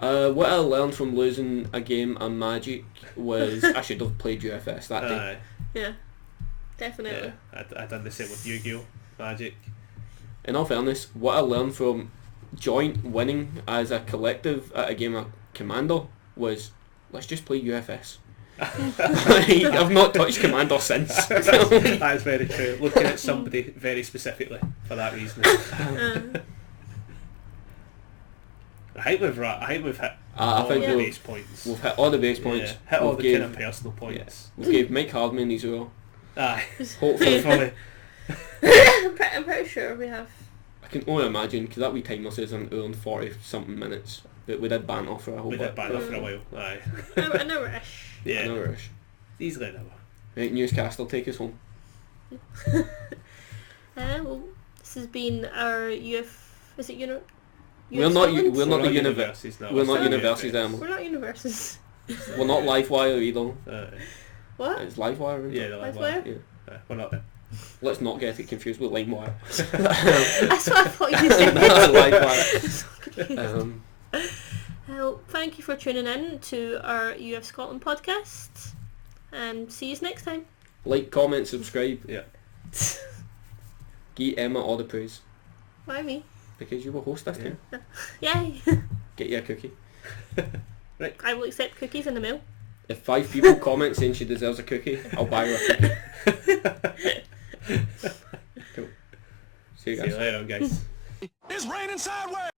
Yeah. What I learned from losing a game of Magic was I should have played UFS that day. Aye. Yeah. Definitely. Yeah. I done the same with Yu-Gi-Oh! Magic. In all fairness, what I learned from joint winning as a collective at a game of Commander was, let's just play UFS. I've not touched Commander since. That is very true. Looking at somebody very specifically for that reason. I think we've hit all the base points. We've hit all the base points. Yeah, hit all the kind of personal points. We gave Mike Hardman these well. Aye. Hopefully. I'm pretty sure we have. I can only imagine, because that wee timer says an hour and 40 something minutes. But we did banter for a whole bit. We did banter for a while. Aye. An hour-ish. Yeah. An hour-ish. Easily an hour. Right, Newscaster, take us home. Well, this has been our Is it We're not UFScotland? We're not the universities now. We're not Sorry. universities anymore. We're not universes. We're not Livewire either. What? It's Livewire, isn't Yeah, it? the Livewire? Yeah. We're not there. Let's not get it confused with LimeWire. That's what I thought you said. Livewire. Well, thank you for tuning in to our UFScotland podcast, and see you next time. Like, comment, subscribe. Yeah. Give Emma all the praise. Why me? Because you were host this time. Yay! Get you a cookie. Right. I will accept cookies in the mail. If 5 people comment saying she deserves a cookie, I'll buy her a cookie. Cool. See you guys. See you later, guys. It's raining sideways.